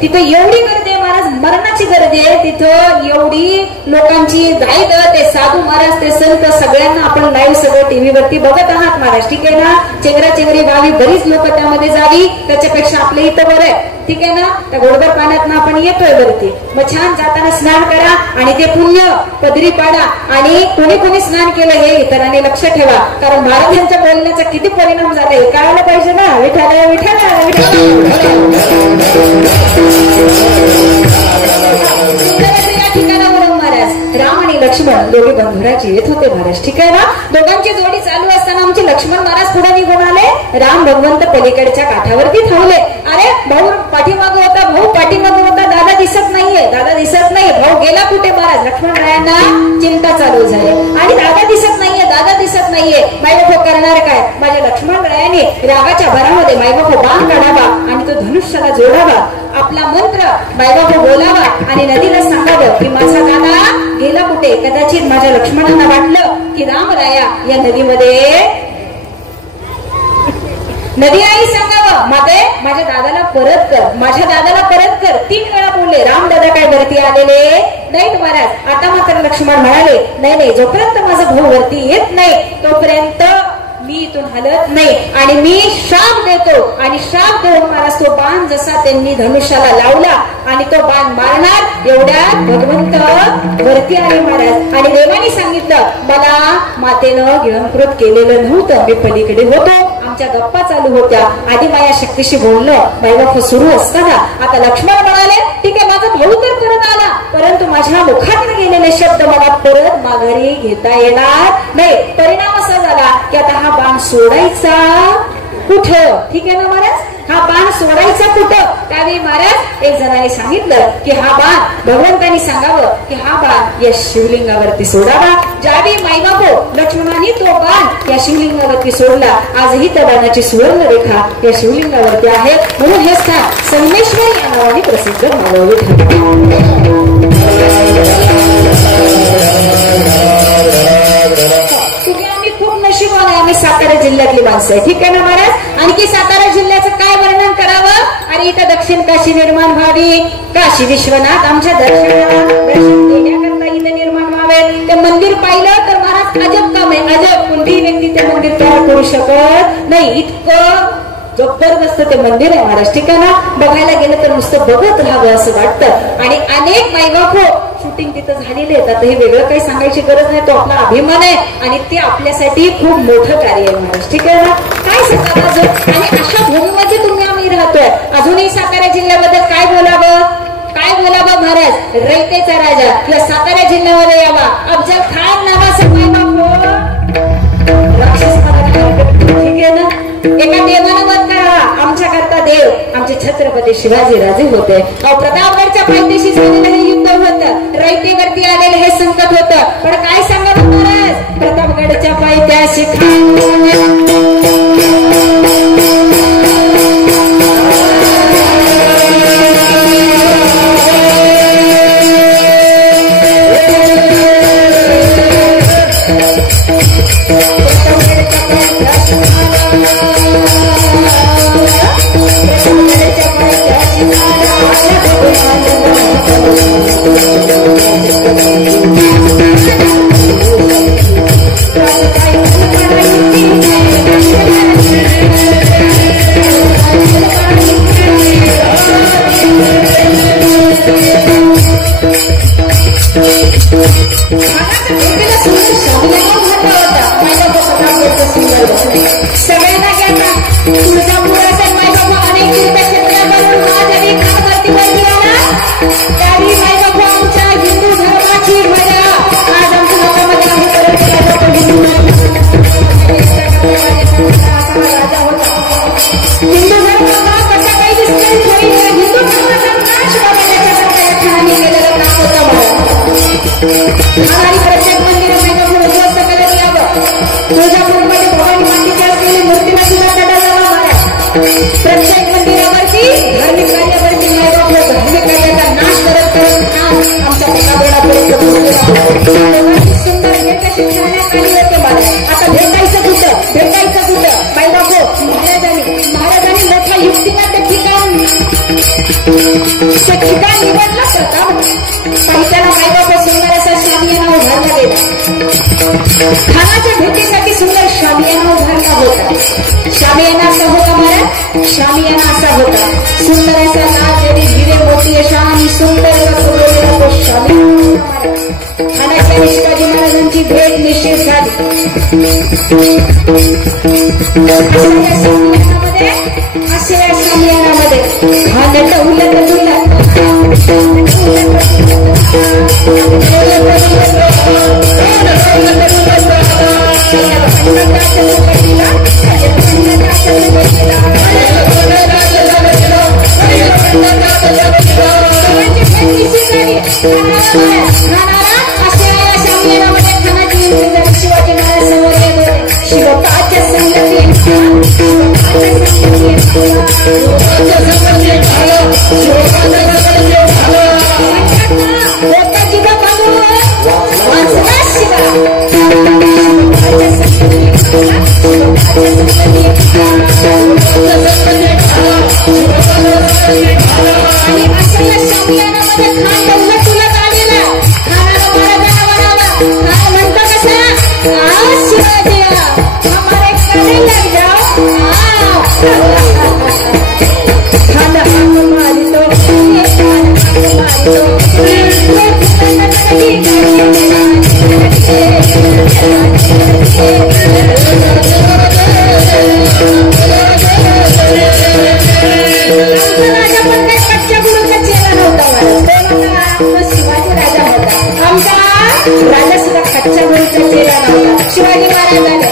तिथं एवढी गर्दी आहे महाराज मरणाची गर्दी आहे. तिथं एवढी लोकांची गाईड ते साधू महाराज ते संत सगळ्यांना आपण लाईव्ह सगळं टीव्हीवरती बघत आहात महाराज ठीक आहे ना. चेंगराचेंगरी व्हावी बरीच लोक त्यामध्ये जावी त्याच्यापेक्षा आपल्या इथं बरं आहे ठीक आहे ना. त्या गोडगर पाण्यात आपण येतोय वरती. मग छान जाताना स्नान करा आणि ते पुण्य पदरी पाडा. आणि कोणी कोणी स्नान केलं हे इतरांनी लक्ष ठेवा कारण महाराजांच्या बोलण्याचा किती परिणाम झाला हे कळायला पाहिजे ना. विठाला विठाला या ठिकाणावरून महाराज राम आणि लक्ष्मण दोघे बंधुराजी येत होते महाराज ठीक आहे ना. दोघांची जोडी चालू असताना आमचे लक्ष्मण महाराज पुढे निघून आले. राम भगवंत पलीकडच्या काठावरती थांबले. अरे भाऊ पाठीमागे होता भाऊ पाठीमागे होता दादा दिसत नाहीये दादा दिसत नाही. भाऊ गेला कुठे महाराज. लक्ष्मण रायांना चिंता चालू झाली आणि दादा दिसत नाहीये दादा दिसत नाहीये. मायबापू करणार काय. माझ्या लक्ष्मण रायाने रागाच्या भरामध्ये मायबापू बाण काढावा आणि तो धनुष्याला जोडावा. आपला मंत्र मायबापू बोलावा आणि नदीला सांगावं की माझा दादा गेला कुठे. कदाचित माझ्या लक्ष्मणांना वाटलं की रामराया या नदीमध्ये नदी आई सांगावं माते माझ्या दादाला परत कर माझ्या दादाला परत कर. 3 वेळा बोलले. राम दादा काय वरती आलेले नाहीत महाराज. आता मात्र लक्ष्मण म्हणाले नाही नाही जोपर्यंत माझा भाऊ वरती येत नाही तोपर्यंत मी इथून हलत नाही आणि मी श्राप देतो. आणि श्राप देऊन महाराज तो बाण जसा त्यांनी धनुष्याला लावला आणि तो बाण मारणार एवढ्यात भगवंत वरती आले महाराज. आणि देवाने सांगितलं मला मातेनं गिळंकृत केलेलं नव्हतं. मी पलीकडे होतो. आमच्या गप्पा चालू होत्या. आधी माया शक्तीशी बोलणं मायबाप सुरू असताना आता लक्ष्मण म्हणाले ठीक आहे माझा भाऊ तर परत आला परंतु माझ्या मुखातून गेलेले शब्द मला परत माघारी घेता येणार नाही. परिणाम असा झाला की आता हा बाण सोडायचा कुठं ठीक आहे ना महाराज. हा बाण सोडायचा कुठं. त्यावेळी महाराज एक जणांनी सांगितलं की हा बाण भगवंतांनी सांगावं की हा बाण या शिवलिंगावरती सोडावा. ज्यावेळी मायबापू लक्ष्मणाने तो बाण या शिवलिंगावरती सोडला. आजही त्या बाणाची सुवर्ण रेखा या शिवलिंगावरती आहे. म्हणून हे स्थान संगमेश्वर या नावाने प्रसिद्ध व्हावं. आम्ही सातारा जिल्ह्यातली माणसं आहे ठीक आहे ना महाराज. आणखी सातारा जिल्ह्याचं काय वर्णन करावं. अरे इथं दक्षिण काशी निर्माण व्हावी. काशी विश्वनाथ आमच्या दर्शन देण्याकरता इथं निर्माण व्हावे. ते मंदिर पाहिलं तर महाराज अजब काम आहे. अजब कोणतीही व्यक्ती ते मंदिर तयार करू शकत नाही. इतकं जबरदस्त ते मंदिर आहे महाराज ठीक आहे ना. बघायला गेलं तर नुसतं बघत राहावं असं वाटतं. आणि अनेक मायबाप शूटिंग तिथं झालेले आहेत. आता हे वेगळं काही सांगायची गरज नाही. तो आपला अभिमान आहे आणि ते आपल्यासाठी खूप मोठं कार्य आहे महाराज ठीक आहे ना. काय सांगतात अजून. आणि अशा भूमीमध्ये तुम्ही आम्ही राहतोय. अजूनही सातारा जिल्ह्याबद्दल काय बोलावं महाराज. रयतेचा राजा या सातारा जिल्ह्यामध्ये यावा. अफजल खान नावाचा मायबाप राक्षस ठीक आहे ना. एका देवानं मत करा आमच्या करता देव आमचे छत्रपती शिवाजी राजे होते. प्रतापगडच्या पायथ्याशी झालेलं हे युद्ध होतं. रयतेवरती आलेलं हे संकट होतं. पण काय सांगा महाराज प्रतापगडच्या पायथ्याशी तुळजापूरमध्ये भवानी मातेची असलेली मूर्तीला सुद्धा तडा झाला महाराज. प्रत्येक मंदिरावरती धार्मिक कार्यावरती मायबाप धार्मिक कार्याचा नाश करत करत आमच्या प्रतापगडापर्यंत पोहोचला. सुंदर भेट अशी ठेवण्यात आली होती महाराज. आता भेटायचं कुठं मायबाप महाराजांनी मोठ्या युक्तीला ते ठिकाण निवडलं प्रताप. पैशाला मायबाप सुंदर असा शामियाना उभारला गेला. खानाच्या भेटीसाठी सुंदर शामियाना उभारला होता. शामियाना असा होता महाराज. शामियाना असा होता सुंदर असा लाल जरी हिरे मोठी अशा आणि सुंदर पुरवलेला तो शामियाना. खानाच्या आणि शिवाजी महाराजांची भेट निश्चित झाली. अशा शामियानामध्ये हा नट उलट शिवाजी महाराज समोर येत शिवकाच्या राजा सुद्धा कच्च्या गुरुचा चेहरा नव्हता. शिवाजी महाराजांनी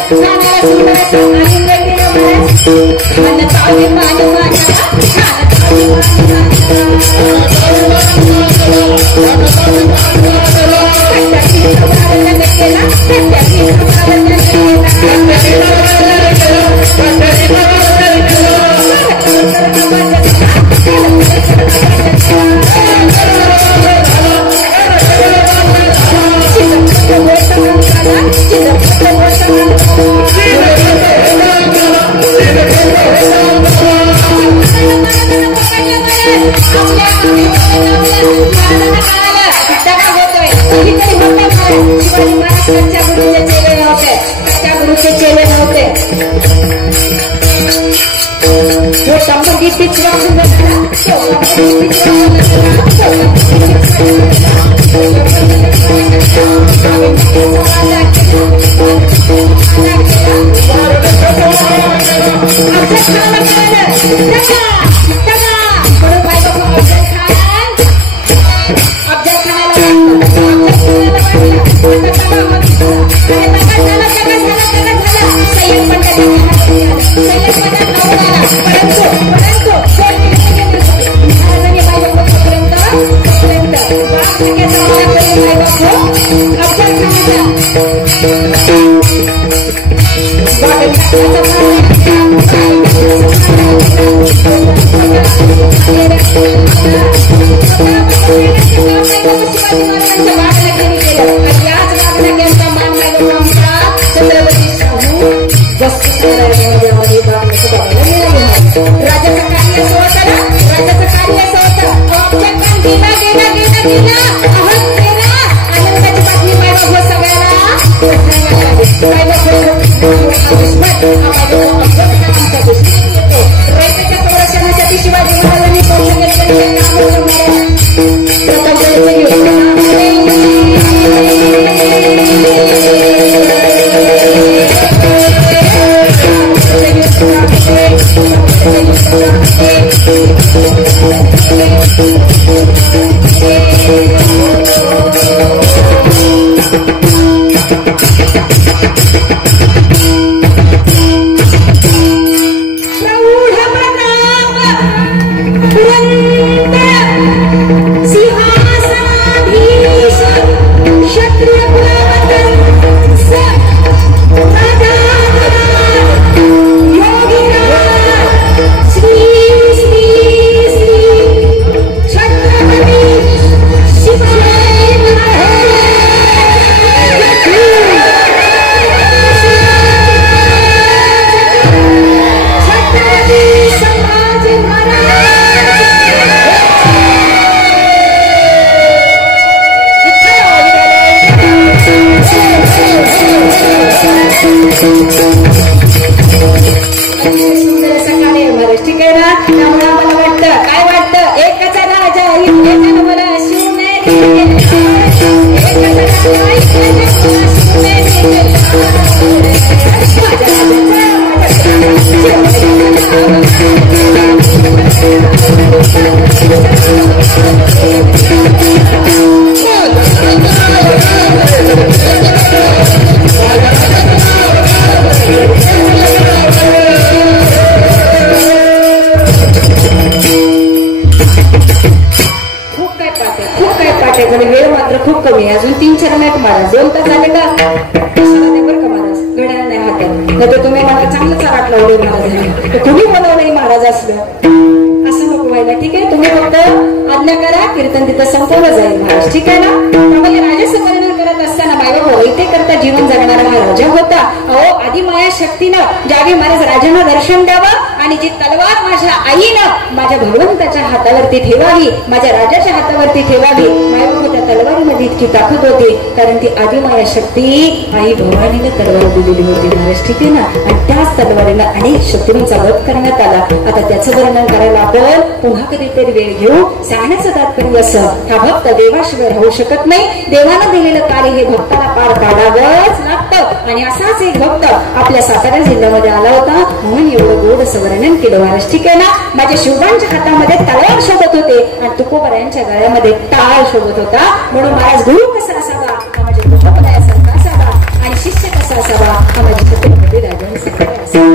चेले नव्हते. जो शंभर क्षत्रिय कुलावतन सुंदर असं कार्य महाराज ठीक आहे ना. त्यामुळे आम्हाला वाटतं काय वाटतं एकाचा राजा एकानं मला शिवनेरी वेळ मात्र खूप कमी आहे. अजून 3-4 मिनिट महाराज 2 तास झाले का बरं का महाराज. घड्याळ नाही हातात नाही तर तुम्ही मला चांगलं चाराट लावले महाराज. तुम्ही बोलवलंय महाराज असलं असं नको व्हायला ठीक आहे. तुम्ही फक्त आज्ञा करा कीर्तन तिथं संपवलं जाईल महाराज ठीक आहे ना. त्यामुळे राजाचं वर्णन करत असताना बाबा इथे करता जीवन जगणारा हा राजा होता. अहो आदिमाया शक्तीनं ज्यावेळी महाराज राजांना दर्शन द्यावं आणि जी तलवार माझ्या आईनं माझ्या भगवंताच्या हातावरती ठेवावी माझ्या राजाच्या हातावरती ठेवावी. मायबाबा त्या तलवारीमध्ये इतकी ताकद होती कारण ती आदिमाया शक्ती आई भवानीने तलवार दिलेली होती महाराज ठीक आहे ना. आणि त्याच तलवारीला अनेक शत्रूंचा वध करण्यात आला. आता त्याचं वर्णन करायला आपण पुन्हा कधीतरी वेळ घेऊ. सांगण्याचं तात्पर्य असं हा भक्त देवाशिवाय राहू शकत नाही. देवानं दिलेलं कार्य हे भक्ताला पार पाडावंच लागतं. आणि असाच एक भक्त आपल्या सातारा जिल्ह्यामध्ये आला होता म्हणून एवढं गोड असं वर्णन केलं महाराज ठीक आहे ना. माझ्या शिवबांच्या हातामध्ये तलवार शोधत होते आणि तुकोबरायांच्या गळ्यामध्ये टाळ शोधत होता. म्हणून महाराज गुरु कसा असावा हा माझ्या तुकोबरायासारखा असावा आणि शिष्य कसा असावा हा माझ्या छत्रपती राजांसारखा असावा.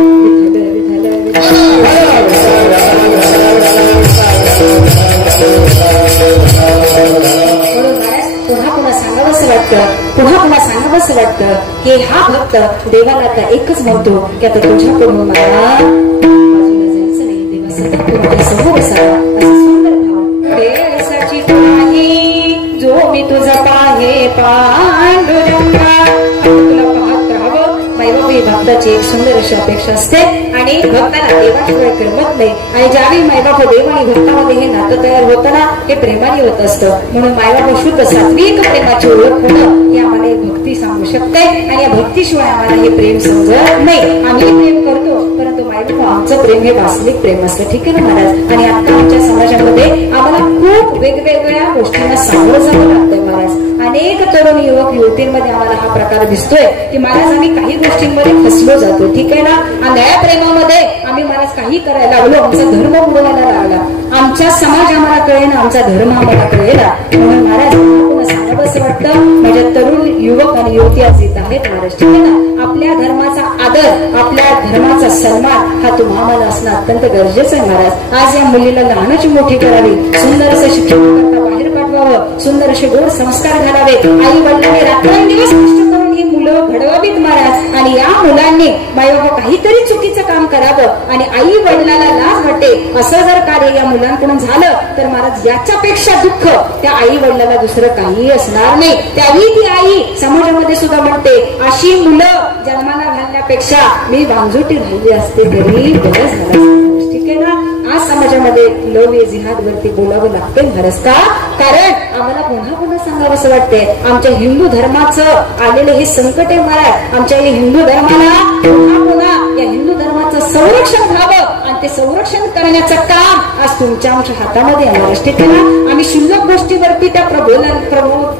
पुन्हा सांगावंसं वाटतं की हा भक्त देवाला आता एकच म्हणतो की आता तुझ्याकडून मला बाजूला जायचं नाही. देवा सतत तुमच्या समोर असावा असं सुंदर भाव देवाची नाही जो मी तुझा पाहे पांडुरंगा. तुला पाहत राहावं मायबाबी भक्ताची एक सुंदर अशी अपेक्षा असते आणि भक्ताला देवाशिवाय करमत नाही. आणि ज्यावेळी मायबाप देव आणि भक्तामध्ये हे नातं तयार होतं ना हे प्रेमाने होत असतं. म्हणून मायबाप शुद्ध सात्विक प्रेमाची ओळख होणं ही आम्हाला एक भक्ती सांगू शकते. आणि या भक्तीशिवाय आम्हाला हे प्रेम समजत नाही. आम्ही प्रेम करतो परंतु मायबाप आमचं प्रेम हे वास्तविक प्रेम असतं ठीक आहे ना महाराज. आणि आता आमच्या समाजामध्ये आम्हाला खूप वेगवेगळ्या गोष्टींना सामोरं जावं लागतंय महाराज. अनेक तरुण युवक युवतींमध्ये आम्हाला हा प्रकार दिसतोय की महाराज आम्ही काही गोष्टींमध्ये फसलो जातो ठीक आहे ना. अन्याय प्रेमामध्ये आम्ही महाराज काही करायला लागलो आमचा धर्म बुडवायला लागला. आमच्या समाज आम्हाला कळेल आमचा धर्म आम्हाला कळेला. म्हणून महाराज आपण सांगावं असं वाटतं माझ्या तरुण युवक आणि युवती आज येत आहेत महाराज ठीक आहे ना. आपल्या धर्माचा आदर आपल्या धर्माचा सन्मान हा तुम्हाला असणं अत्यंत गरजेचं आहे महाराज. आज या मुलीला लहानाची मोठी करावी सुंदर असं शिक्षण करता बाहेर पाठवावं सुंदर असे गोड संस्कार घालावे. आई वडिलांनी रात्रंदिवस कष्ट करून ही मुलं घडवावीत महाराज. आणि या मुलांनी मायबाबा काहीतरी चुकीचं काम करावं आणि आई वडिलाला लाज वाटते असं जर कार्य या मुलांकडून झालं तर महाराज याच्यापेक्षा दुःख त्या आई वडिलाला दुसरं काही असणार नाही. त्यावेळी ती आई समाजामध्ये सुद्धा म्हणते अशी मुलं जन्माला घालण्यापेक्षा मी वांजुटी राहिली असते तरी बरं झालं ठीक आहे ना. आज समाजामध्ये लव या जिहाद वरती बोलावं लागते महाराज का कारण आम्हाला पुन्हा पुन्हा सांगावं असं वाटते आमच्या हिंदू धर्माचं आलेलं हे संकट आहे महाराज. आमच्या या हिंदू धर्माला पुन्हा पुन्हा या हिंदू धर्माचं संरक्षण व्हावं आणि ते संरक्षण करण्याचं काम आज तुमच्या आमच्या हातामध्ये आहे महाराज ठीक आहे ना. आम्ही शुल्लक गोष्टीवरती त्या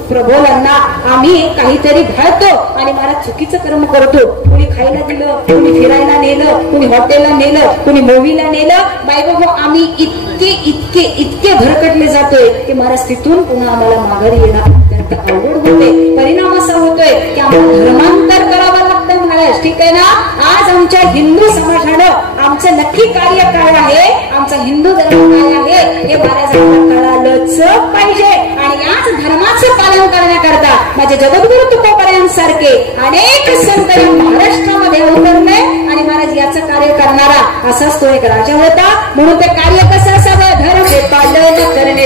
प्रबोलांना आम्ही काहीतरी घालतो आणि महाराज चुकीचं कर्म करतो. कुणी खायला दिलं कुणी फिरायला नेलं कुणी हॉटेलला नेलं कुणी मूवीला नेलं बायबाबा आम्ही इतके इतके इतके भरकटले जातोय की महाराज तिथून पुन्हा आम्हाला माघारी येणं अत्यंत अवघड होते. परिणाम असा होतोय की आम्हाला धर्मांतर करावं लागतं महाराज ठीक आहे ना. आज आमच्या हिंदू समाजानं आमचं नक्की कार्य काय आहे आमचा हिंदू धर्म काय आहे हे महाराजांना कळालंच पाहिजे. आणि याच धर्माचं पालन करण्याकरता माझे जगद्गुरु तुकोबरायांसारखे अनेक संत या महाराष्ट्रामध्ये अवतरले आणि महाराज याचं कार्य करणारा असाच तो एक राजा होता. म्हणून ते कार्य कसं असावं धर्म पालन करणे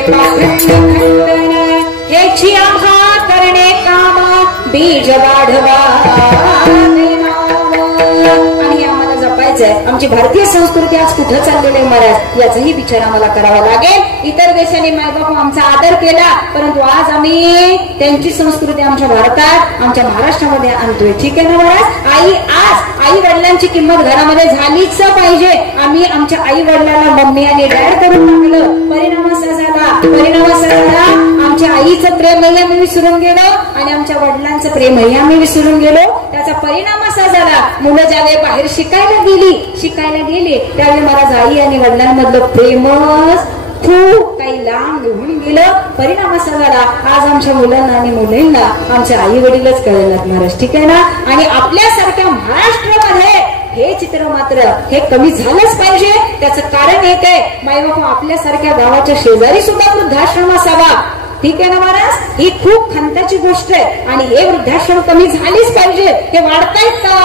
ह्याची आहा करणे काम बीज वाढवा. आणि आम्हाला जपायचंय आमची भारतीय संस्कृती आज कुठं चाललेली आहे महाराज याचाही विचार आम्हाला करावा लागेल. इतर देशांनी मायबाप आमचा आदर केला परंतु आज आम्ही त्यांची संस्कृती आमच्या भारतात आमच्या महाराष्ट्रामध्ये आणतोय ठीक आहे ना महाराज. आई आज किंमत घरामध्ये झालीच पाहिजे. आम्ही आमच्या आई वडिलांना मम्मी आणि डॅड करून टाकलं. परिणाम असा झाला आमच्या आईचं प्रेमही आम्ही विसरून गेलो आणि आमच्या वडिलांचं प्रेमही आम्ही विसरून गेलो. त्याचा परिणाम असा झाला, मुलं ज्यावेळी बाहेर शिकायला गेली त्यावेळी मला आई आणि वडिलांमधलं प्रेमच खूप काही लांब निघून गेलं. परिणाम असा झाला, आज आमच्या मुलांना आणि मुलींना आमच्या आई वडीलच कळणार महाराज. ठीक आहे ना. आणि आपल्यासारख्या महाराष्ट्रामध्ये हे चित्र मात्र हे कमी झालंच पाहिजे. त्याचं कारण एक आहे, माईबापू आपल्यासारख्या गावाच्या शेजारी सुद्धा वृद्धाश्रम असावा. ठीक आहे ना महाराज. ही खूप खंताची गोष्ट आहे आणि हे वृद्धाश्रम कमी झालीच पाहिजे. हे वाढतायत का?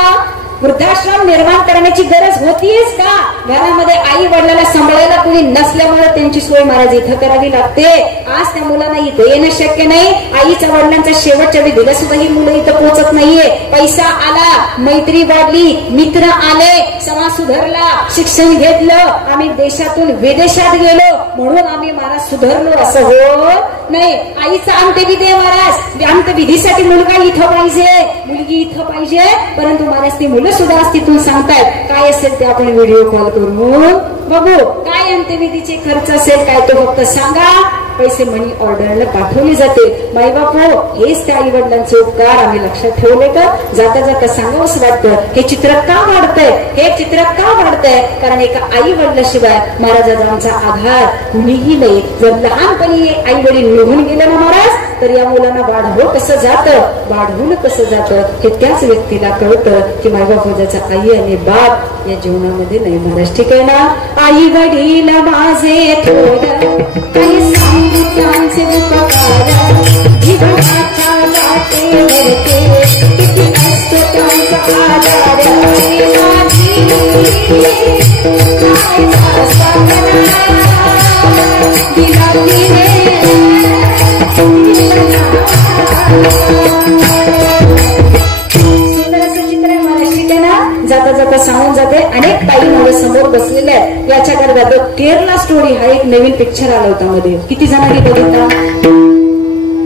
वृद्धाश्रम निर्माण करण्याची गरज होतीच का? घरामध्ये आई वडिलांना सांभाळायला कोणी नसल्यामुळे त्यांची सोय महाराज इथं करावी लागते. आज त्या मुलांना इथं येणं शक्य नाही. आईच्या वडिलांच्या शेवटच्या विधीला सुद्धा ही मुलं इथं पोहोचत नाहीये. पैसा आला, मैत्री वाढली, मित्र आले, समाज सुधारला, शिक्षण घेतलं, आम्ही देशातून विदेशात गेलो म्हणून आम्ही महाराज सुधारलो असं होत नाही. आईचा अंत्यविधी आहे महाराज. अंत्यविधीसाठी मुलगा इथं पाहिजे, मुलगी इथं पाहिजे, परंतु महाराज ती मुलं सुद्धा तिथून सांगतायत काय असेल ते आपण व्हिडिओ कॉल करून बघू. काय अंत्यविधीचे खर्च असेल काय तो फक्त सांगा. पैसे मनी ऑर्डरला पाठवले जाते. माईबापू हेच त्या आई वडिलांचे उपकार आम्ही लक्षात ठेवले का? जाता जाता सांगावंच वाटतं हे चित्र का वाढतंय? कारण एका आई वडिलाशिवाय महाराजांचा आमचा आधार कुणीही नाही. जर लहानपणी आई वडील निघून गेले ना महाराज तर या मुलांना वाढवून कसं जातं हे त्याच व्यक्तीला कळतं की माईबापू ज्याचा आई आणि बाप या जीवनामध्ये नाही महाराज. ठीक आहे ना. आई वडील माझे थोडं त्यांचे उपकार जीवनाच्या वाटेवरते किती असतो त्यांचा आधार. जाता जाता सांगून जाते. अनेक ताई माझ्या समोर बसलेल्या आहेत. याच्याकरता द केरला स्टोरी हा एक नवीन पिक्चर आला होता मध्ये. किती जणांनी बघितला?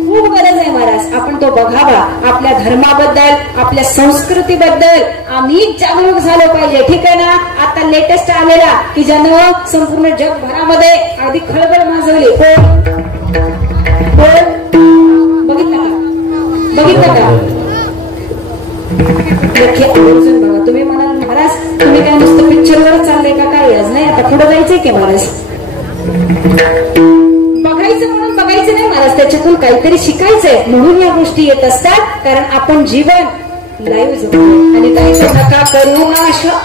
खूप गरज आहे महाराज आपण तो बघावा. आपल्या धर्माबद्दल, आपल्या संस्कृतीबद्दल आम्ही जागरूक झालो पाहिजे. ठीक आहे ना. आता लेटेस्ट आलेला की ज्यानं संपूर्ण जगभरामध्ये अगदी खळबळ माजवली. बघितलं का? बघा. तुम्ही म्हणाल महाराज तुम्ही काय नुसतं पिक्चरवर चाललंय का? काय आज नाही आता पुढे जायचंय की महाराज? बघायचं म्हणून बघायचं नाही महाराज, त्याच्यातून काहीतरी शिकायचंय म्हणून या गोष्टी येत असतात. कारण आपण जीवन लाईव्ह जगतो आणि काहीच नका करू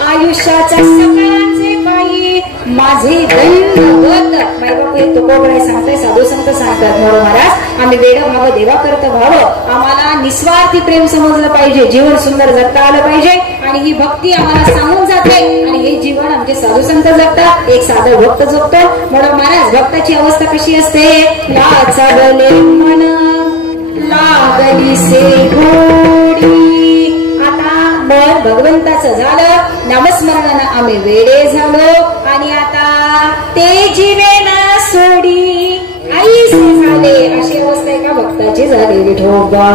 आयुष्याच्या सकाळचे काही माझे दैवत. मायबाप हे तुकोबळे सांगताय, साधू संत सांगतात म्हणून महाराज आम्ही वेड व्हावं, देवा करत व्हावं. आम्हाला निस्वार्थी प्रेम समजलं पाहिजे, जीवन सुंदर जगता आलं पाहिजे आणि ही भक्ती आम्हाला सांगून जाते आणि हे जीवन आमचे साधू संत जगतात. एक साधा भक्त जगतो म्हणून महाराज भक्ताची अवस्था कशी असते? लाचावले मन लागली से घोडी. मन भगवंताचं झालं, नामस्मरणानं आम्ही वेडे झालो आणि आता ते जीवेना सोडी आईसे झाले. अशी अवस्था एका भक्ताची झाली. विठोबा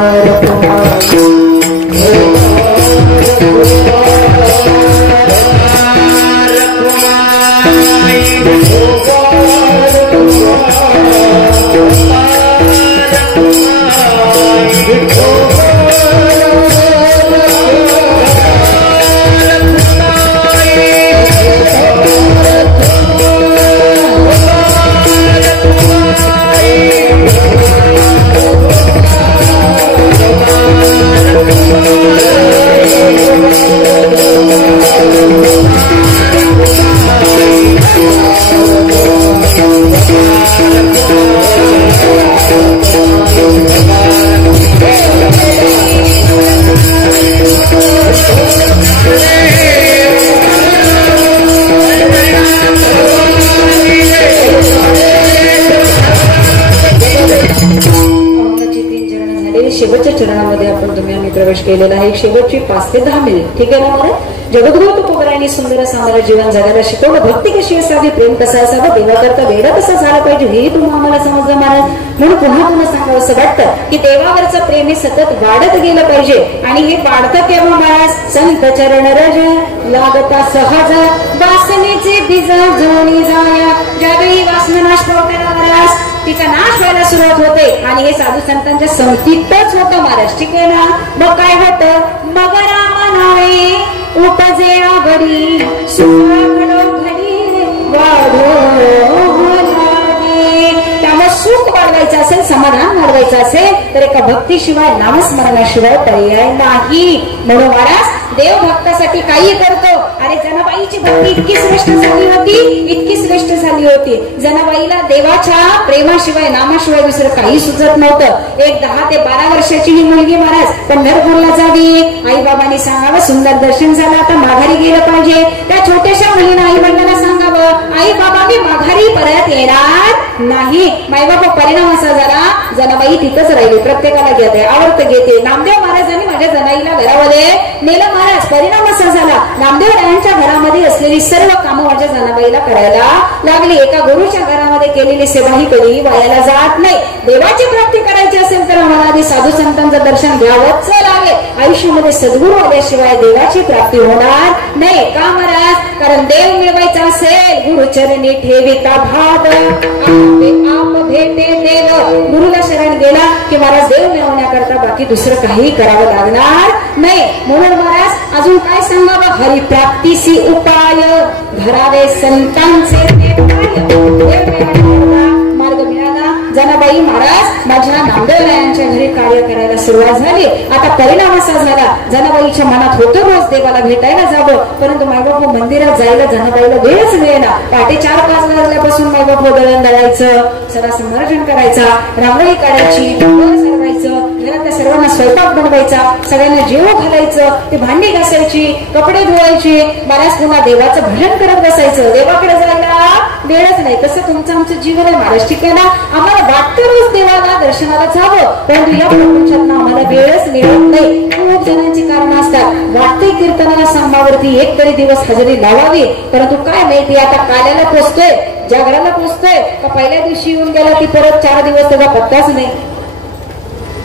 शेवटच्या चरणामध्ये आपण तुम्ही आम्ही प्रवेश केलेला आहे. शेवटची 5 ते 10 मिनिट. ठीक आहे ना. जगद्गुरु तुकोबरायांनी सुंदर आम्हाला जीवन जगायला शिकवलं. भक्ती कशी असावी, प्रेम कसं असावं, देवा करता वेळ कसं झालं पाहिजे हे तुम्ही आम्हाला समजलं महाराज. म्हणून पुन्हा पुन्हा सांगावं असं वाटतं की देवावरचं प्रेम हे सतत वाढत गेलं पाहिजे. आणि हे वाढतं केव्हा महाराज? संत चरण रज लागता सहज वासनेचे बीज जोणी जाया. ज्यावेळी वासना नाश पावते महाराज, तिचा नाश व्हायला सुरुवात होते आणि हे साधू संतांच्या संगतीतच होतं महाराज. ठीक आहे ना? मग काय होतं? मग राम नावे उपजे आवडी सुखाकडो घडी वाढो लागे. त्यामुळे सुख वाढवायचं असेल, समाधान वाढवायचं असेल तर एका भक्तीशिवाय, नामस्मरणाशिवाय पर्याय नाही. म्हणून महाराज देव भक्तासाठी काही करतो. अरे जनाबाईची भक्ती इतकी श्रेष्ठ झाली होती, इतकी श्रेष्ठ झाली होती. जनाबाईला देवाच्या प्रेमाशिवाय, नामाशिवाय दुसरं काही सुचत नव्हतं. एक 10 ते 12 वर्षाची ही मुलगी महाराज पंढरपूरला जावी. आई बाबांनी सांगावं सुंदर दर्शन झालं, आता माघारी गेलं पाहिजे. त्या छोट्याशा मुलीनं आई वडिलांना सांगावं आई बाबा मी माघारी परत येणार नाही. मायबाबा परिणाम असा झाला, जनाबाई तिथंच राहिली. प्रत्येकाला घेते, आवडतं घेते. नामदेव महाराजांनी माझ्या जनाईला घरामध्ये नेलं महाराज. परिणाम असा झाला, नामदेव रायांच्या घरामध्ये असलेली सर्व कामं माझ्या जनाबाईला करायला लागली. एका गुरुच्या घरामध्ये केलेली सेवा ही कधीही वायाला जात नाही. देवाची प्राप्ती करायची असेल तर आम्हाला आधी साधू संतांचं दर्शन घ्यावंच लागेल. आयुष्यामध्ये सद्गुरू आल्याशिवाय देवाची प्राप्ती होणार नाही. का महाराज? कारण देव मिळवायचा असेल गुरुचरणी ठेविता भाव. आप भेटे देव. गुरुला शरण गेला की महाराज देव मिळवण्याकरता बाकी दुसरं काही करावं लागणार नाही. म्हणून महाराज अजून काय सांगावं? हरिप्राप्तीसी उपाय धरावे संतांचे मार्ग मिळाला. जनाबाई महाराज माझ्या नामदेवरायांच्या घरी कार्य करायला सुरुवात झाली. आता परिणाम असा झाला, जनाबाईच्या मनात होतं रोज देवाला भेटायला जावं, परंतु मायबापू मंदिरात जायला जनाबाईला वेळच मिळेना. पहाटे 4-5 वाजल्यापासून मायबापू दळण दळायचं, सडा संवर्धन करायचा, रांगोळी काढायची, सरवायचं, घरातल्या सर्वांना स्वयंपाक बनवायचा, सगळ्यांना जेवू घालायचं, ते भांडी घासायची, कपडे धुवायचे. महाराज पुन्हा देवाचं भजन करत बसायचं. देवाकडे जायला वेळच नाही. तसं तुमचं आमचं जीवन आहे महाराज. ठीक आहे ना? आम्हाला वाटतं रोज देवाला दर्शनाला जावं, परंतु या प्रपंचात आम्हाला वेळच मिळत नाही. खूप जणांची कारण असतात. वाटते कीर्तनाला सांगावरती एक तरी दिवस हजेरी लावावी, परंतु काय माहिती आता काल्याला पोचतोय, जागराला पोचतोय का पहिल्या दिवशी येऊन गेला ती परत 4 दिवस त्याचा पत्ताच नाही.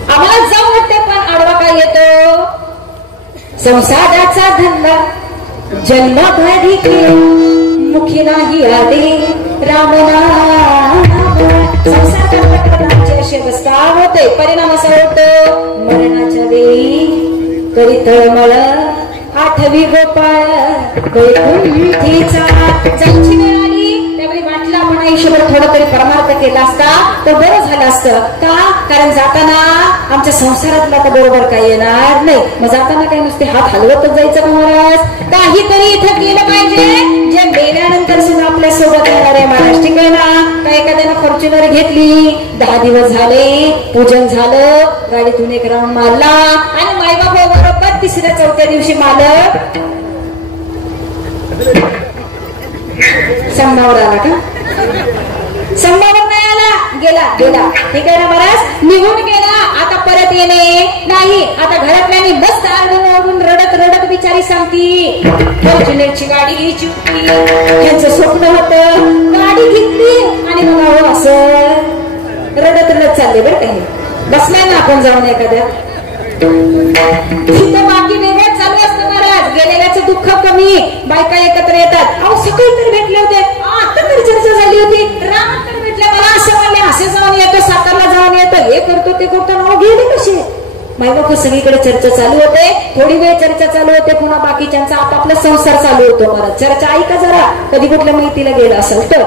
आम्हाला जाऊ वाटते पण आडवा काय येतो? संसाराचा धंदा जन्म घडी मुखी नाही आले रामनाम. संसाराची अशी अवस्था होते. परिणाम असा होतो मरणाच्या वेळी करी तळमळ आठवी गोपाळ वैकुंठीचा. जायची वेळ आली त्यावेळी वाटलं आपण आयुष्यभर थोडं तरी परमार्थ केला असता तर बरं झालं असतं. का? कारण जाताना आमच्या संसारातला तर बरोबर काही येणार नाही. मग जाताना काही नुसते हात हलवतच जायचं का महाराज? काहीतरी इथं केलं पाहिजे जे मेल्यानंतर सुद्धा आपल्या सोबत येणार आहे महाराज. ठीक आहे ना? का एखाद्यानं फॉर्च्युनर घेतली, 10 दिवस झाले, पूजन झालं, गाडीतून एक राऊंड मारला आणि मायबाबा बरोबर 3-4 दिवशी मालक संभावर आला का? संभावर नाही आला, गेला. ठीक आहे ना महाराज? निघून गेला. आता परत येणे नाही. आता घरातल्यानी मस्त आरडून रडत बिचारी सांगती फॉर्च्युनरची गाडी चुकली. त्यांचं स्वप्न होतं, गाडी घेतली आणि मग असं रडत चालले. बरं काही बसलाय ना आपण जाऊन एखाद्या तिथं बाकी वेगळंच चालू असतं महाराज. गेलेल्याचं दुःख कमी, बायका एकत्र येतात. अहो सकाळी तर भेटले होते, आता तर चर्चा झाली होती, रामात तर भेटले, मला असं म्हणले, असे जाऊन येतो, सातारला जाऊन येतो, हे करतो ते करतो. नाव गेले कसे? मायबाप सगळीकडे चर्चा चालू होते. थोडी वेळ चर्चा चालू होते, पुन्हा बाकीच्यांचा आपापला संसार चालू होतो महाराज. चर्चा ऐका जरा. कधी कुठल्या माहितीला गेला असेल तर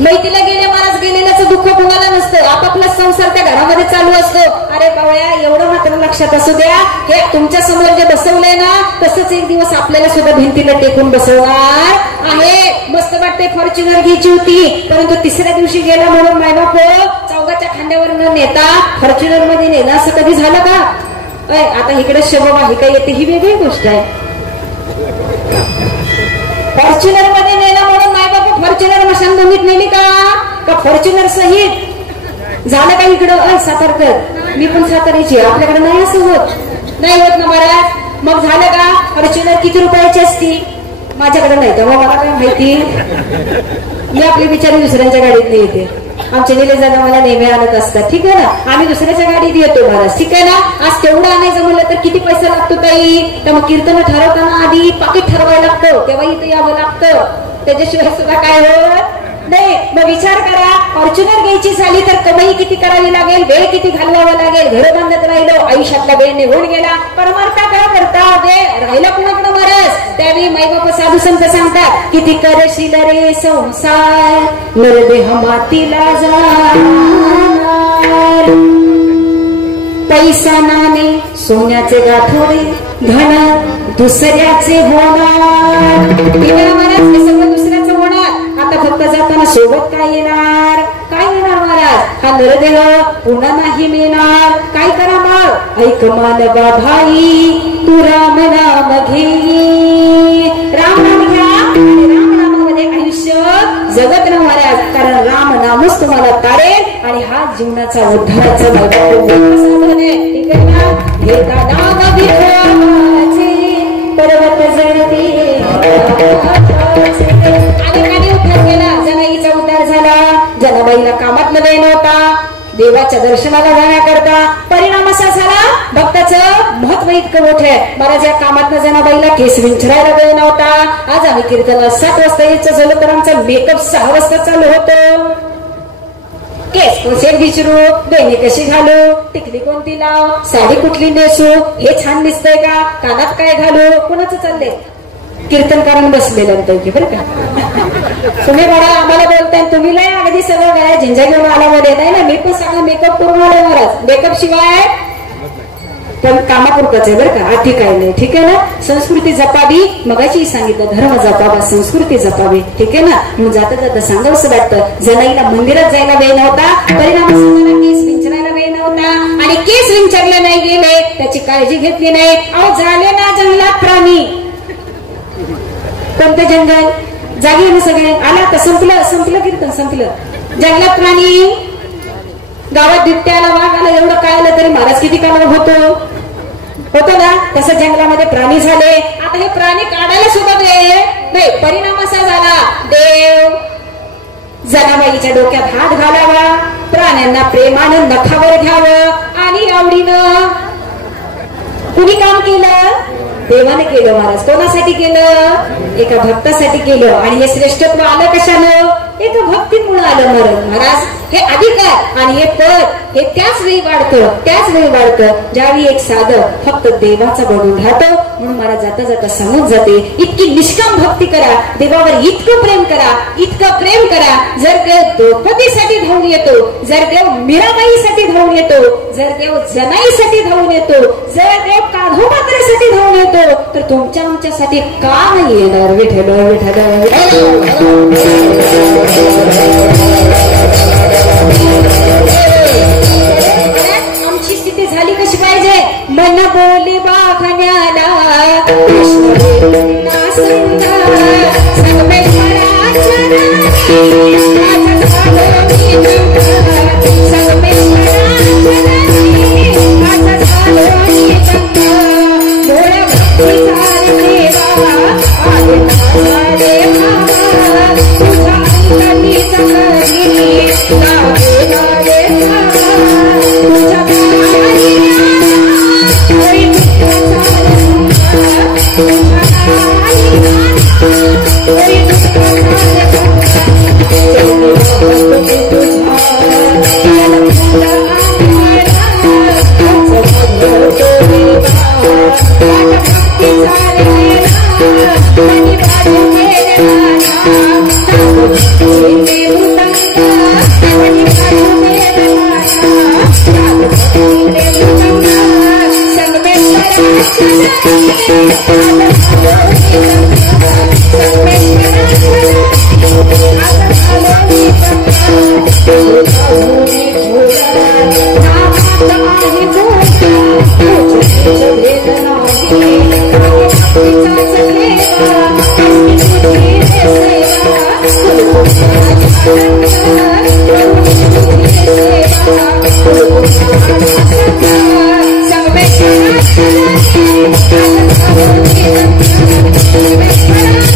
मैतीला गेले महाराज, गेलेल्याचं दुःख कोणाला नसतं. आपापला संसार त्या घरामध्ये चालू असतो. अरे बावळ्या, एवढं मात्र लक्षात असू द्या, हे तुमच्या समोर जे बसवलंय ना तसंच एक दिवस आपल्याला सुद्धा भिंतीला टेकून बसवणार आहे. मस्त वाटते फॉर्च्युनर घ्यायची होती, परंतु 3ऱ्या दिवशी गेला म्हणून मायबाप चौघाच्या खांद्यावर न नेता फॉर्च्युनर मध्ये नेला. असं कधी झालं का? आता इकडे शबा काही येते ही वेगळी गोष्ट आहे. फॉर्च्युनर मध्ये नेला म्हणून मायबाप फॉर्च्युनर मशानभूमीत नेली का फॉर्च्युनर सहित झालं का? इकडं सातारकर, मी पण साताऱ्याची, आपल्याकडे नाही असं होत. नाही होत ना महाराज. मग झालं का? फॉर्च्युनर किती रुपयाची असती? माझ्याकडे नाही तर मला काय माहिती. मी आपली बिचारी दुसऱ्यांच्या गाडीत नाही येते. आमचे निलेजण मला नेहमी आणत असतात. ठीक आहे ना, आम्ही दुसऱ्याच्या गाडीत येतो महाराज. ठीक आहे ना. आज तेवढं आणायचं म्हणलं तर किती पैसा लागतो ताई? तर मग कीर्तन ठरवताना आधी पाकिट ठरवायला लागतं, तेव्हा इथं यावं लागतं. त्याच्याशिवाय सुद्धा काय होत नाही. मग विचार करा, फॉर्च्युनर घ्यायची झाली तर कमाई किती करावी लागेल, वेळ किती घालवावा लागेल. घर बांधत राहिलो, आयुष्यातला वेळ निघून गेला. परमार्थ काय करता वेळ राहिला कुणाकडे महाराज? त्यावेळी माईबाप साधू संत सांगतात, किती करशील रे संसार नरदेह मातीला जाणार. पैसा नाणे सोन्याचे गाठोडे धन दुसऱ्याचे होणार. महाराज हे सगळं दुसऱ्याचं होणार. आता फक्त जाताना सोबत काय येणार? काय येणार महाराज? हा नरदेह पुन्हा नाही मिळणार. काय करा मग? ऐक मानवा भाई तू राम नाम घे. राम नाम घ्या आणि राम नामामध्ये आयुष्य जगत ना महाराज. कारण राम नामच तुम्हाला तारेल आणि हा जीवनाचा उद्धाराचा साधन आहे. ठीक आहे ना. हे नाम विठ्ठलाचे पर्वत जळते अनेकांनी उद्धार केला. जनाईचा उद्धार झाला. जनाबाईला कामात वेळ नव्हता, देवाच्या दर्शनाला जाण्याकरता. परिणाम असा झाला, भक्ताचं महत्व इतकं मोठं आहे. महाराज या कामात जनाबाईला केस विंचरायला वेळ नव्हता. आज आम्ही कीर्तनाला 7 वाजता यायचं झालं तर आमचा मेकअप 6 वाजता चालू होतो. केस कसे विचारू, बेनी कशी घालू, टिकली कोणती लाव, साडी कुठली नेसू, हे छान दिसतंय का, कानात काय घालू, कोणाचं चाललंय? कीर्तनकारांना बसलेलं पैकी बरं का. तुम्ही बघा आम्हाला बोलताय, तुम्ही लय अगदी सगळं काय झिंजा घेऊन आला मध्ये नाही ना. मी पण सगळं मेकअप करून आले महाराज. मेकअप शिवाय पण कामापुरतच आहे बरं का. आधी काय नाही. ठीक आहे ना. संस्कृती जपावी. मगाशी सांगितलं धर्म जपावा, संस्कृती जपावी. ठीक आहे ना. म्हणून जाता जाता सांगावंसं वाटतं, जनाईला मंदिरात जायला वेळ नव्हता. परिणाम केस विंचरायला वेळ नव्हता आणि केस विंचरले नाही गेले, त्याची काळजी घेतली नाही. अहो झाले ना जंगलात प्राणी. कोणते जंगल? जागे ना सगळे. आला तर संपलं कीर्तन संपलं. जंगलात प्राणी, गावात बिबट्याला वाघ आला एवढं काय आलं तरी महाराज किती काळ होतो ना. तसं जंगलामध्ये प्राणी झाले. आता हे प्राणी काढायला सुद्धा नाही. परिणाम असा झाला, देव जनाबाईच्या डोक्यात हात घालावा, प्राण्यांना प्रेमानं नखावर घ्यावं आणि आवडीनं. कुणी काम केलं? देवाने केलं महाराज. कोणासाठी केलं? एका भक्तासाठी केलं. आणि हे श्रेष्ठत्व आलं कशानं? एका भक्तीमुळे आलं महाराज. हे अधिकार आणि हे पद हे त्याच वेळी वाढतं ज्यावेळी एक साधक फक्त देवाचा बनून राहतो. म्हणून महाराज जाता जाता सांगून जाते, इतकी निष्काम भक्ती करा, देवावर इतकं प्रेम करा. जर देव द्रौपदीसाठी धावून येतो, जर देव मीराबाईसाठी धावून येतो, जर देव जनाईसाठी धावून येतो, जर देव कान्होबाईसाठी धावून येतो, तर तुमच्या आमच्यासाठी का नाही येणार? विठ्ठल आमची स्थिती झाली कशी पाहिजे? मन बोले बाखण्याला संगमेश्वर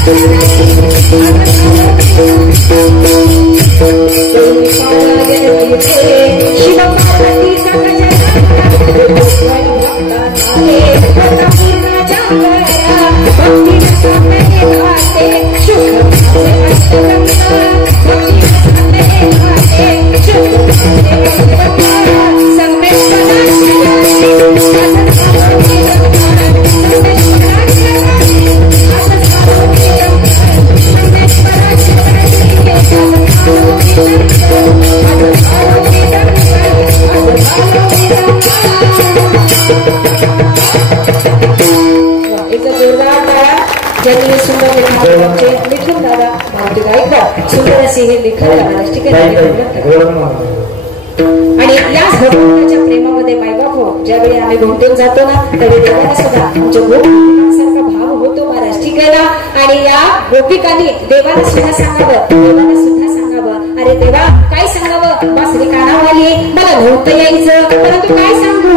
आणि याच भगवंताच्या प्रेमामध्ये मायबाप हो, ज्यावेळी आम्ही गुंतून जातो ना त्यावेळी देवाला सुद्धा आमच्या गोपिकांसारखा भाव होतो महाराज. ठीक आहे ना. आणि या गोपिकांनी देवाला सुद्धा सांगावं अरे देवा काय सांगावं, बासरी कानावाली मला नव्हतं यायचं, परंतु काय सांगू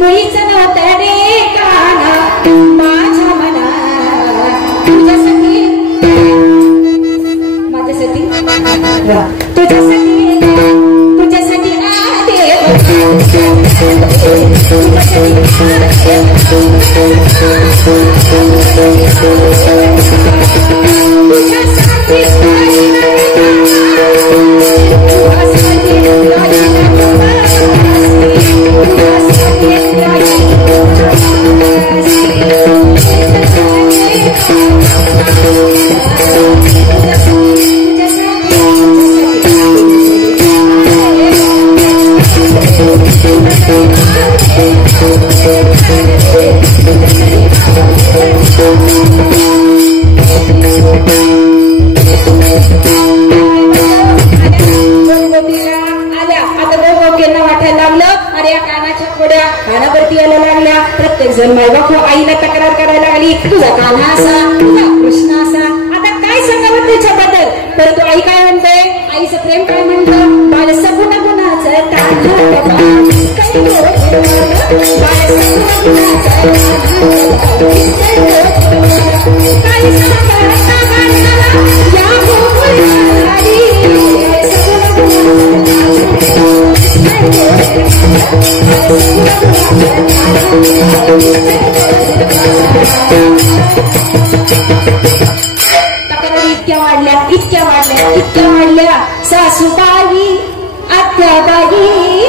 मुळीच नव्हतं रे काना माझ्या मना तुझ्यासाठी आईला तक्रार करायला लागली, तुझा कान्हा असा, तुझा कृष्ण असा. आता काय सांगावं त्याच्याबद्दल, परंतु आई काय म्हणते, आईचं प्रेम काय म्हणतं, बाळ सगुण गुणाचं तक्रारी इतक्या वाढल्या सासूबाई आत्याबाई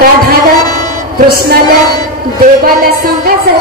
काढाला कृष्णाला देवाला सांगायचं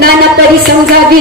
नाना परी समजावी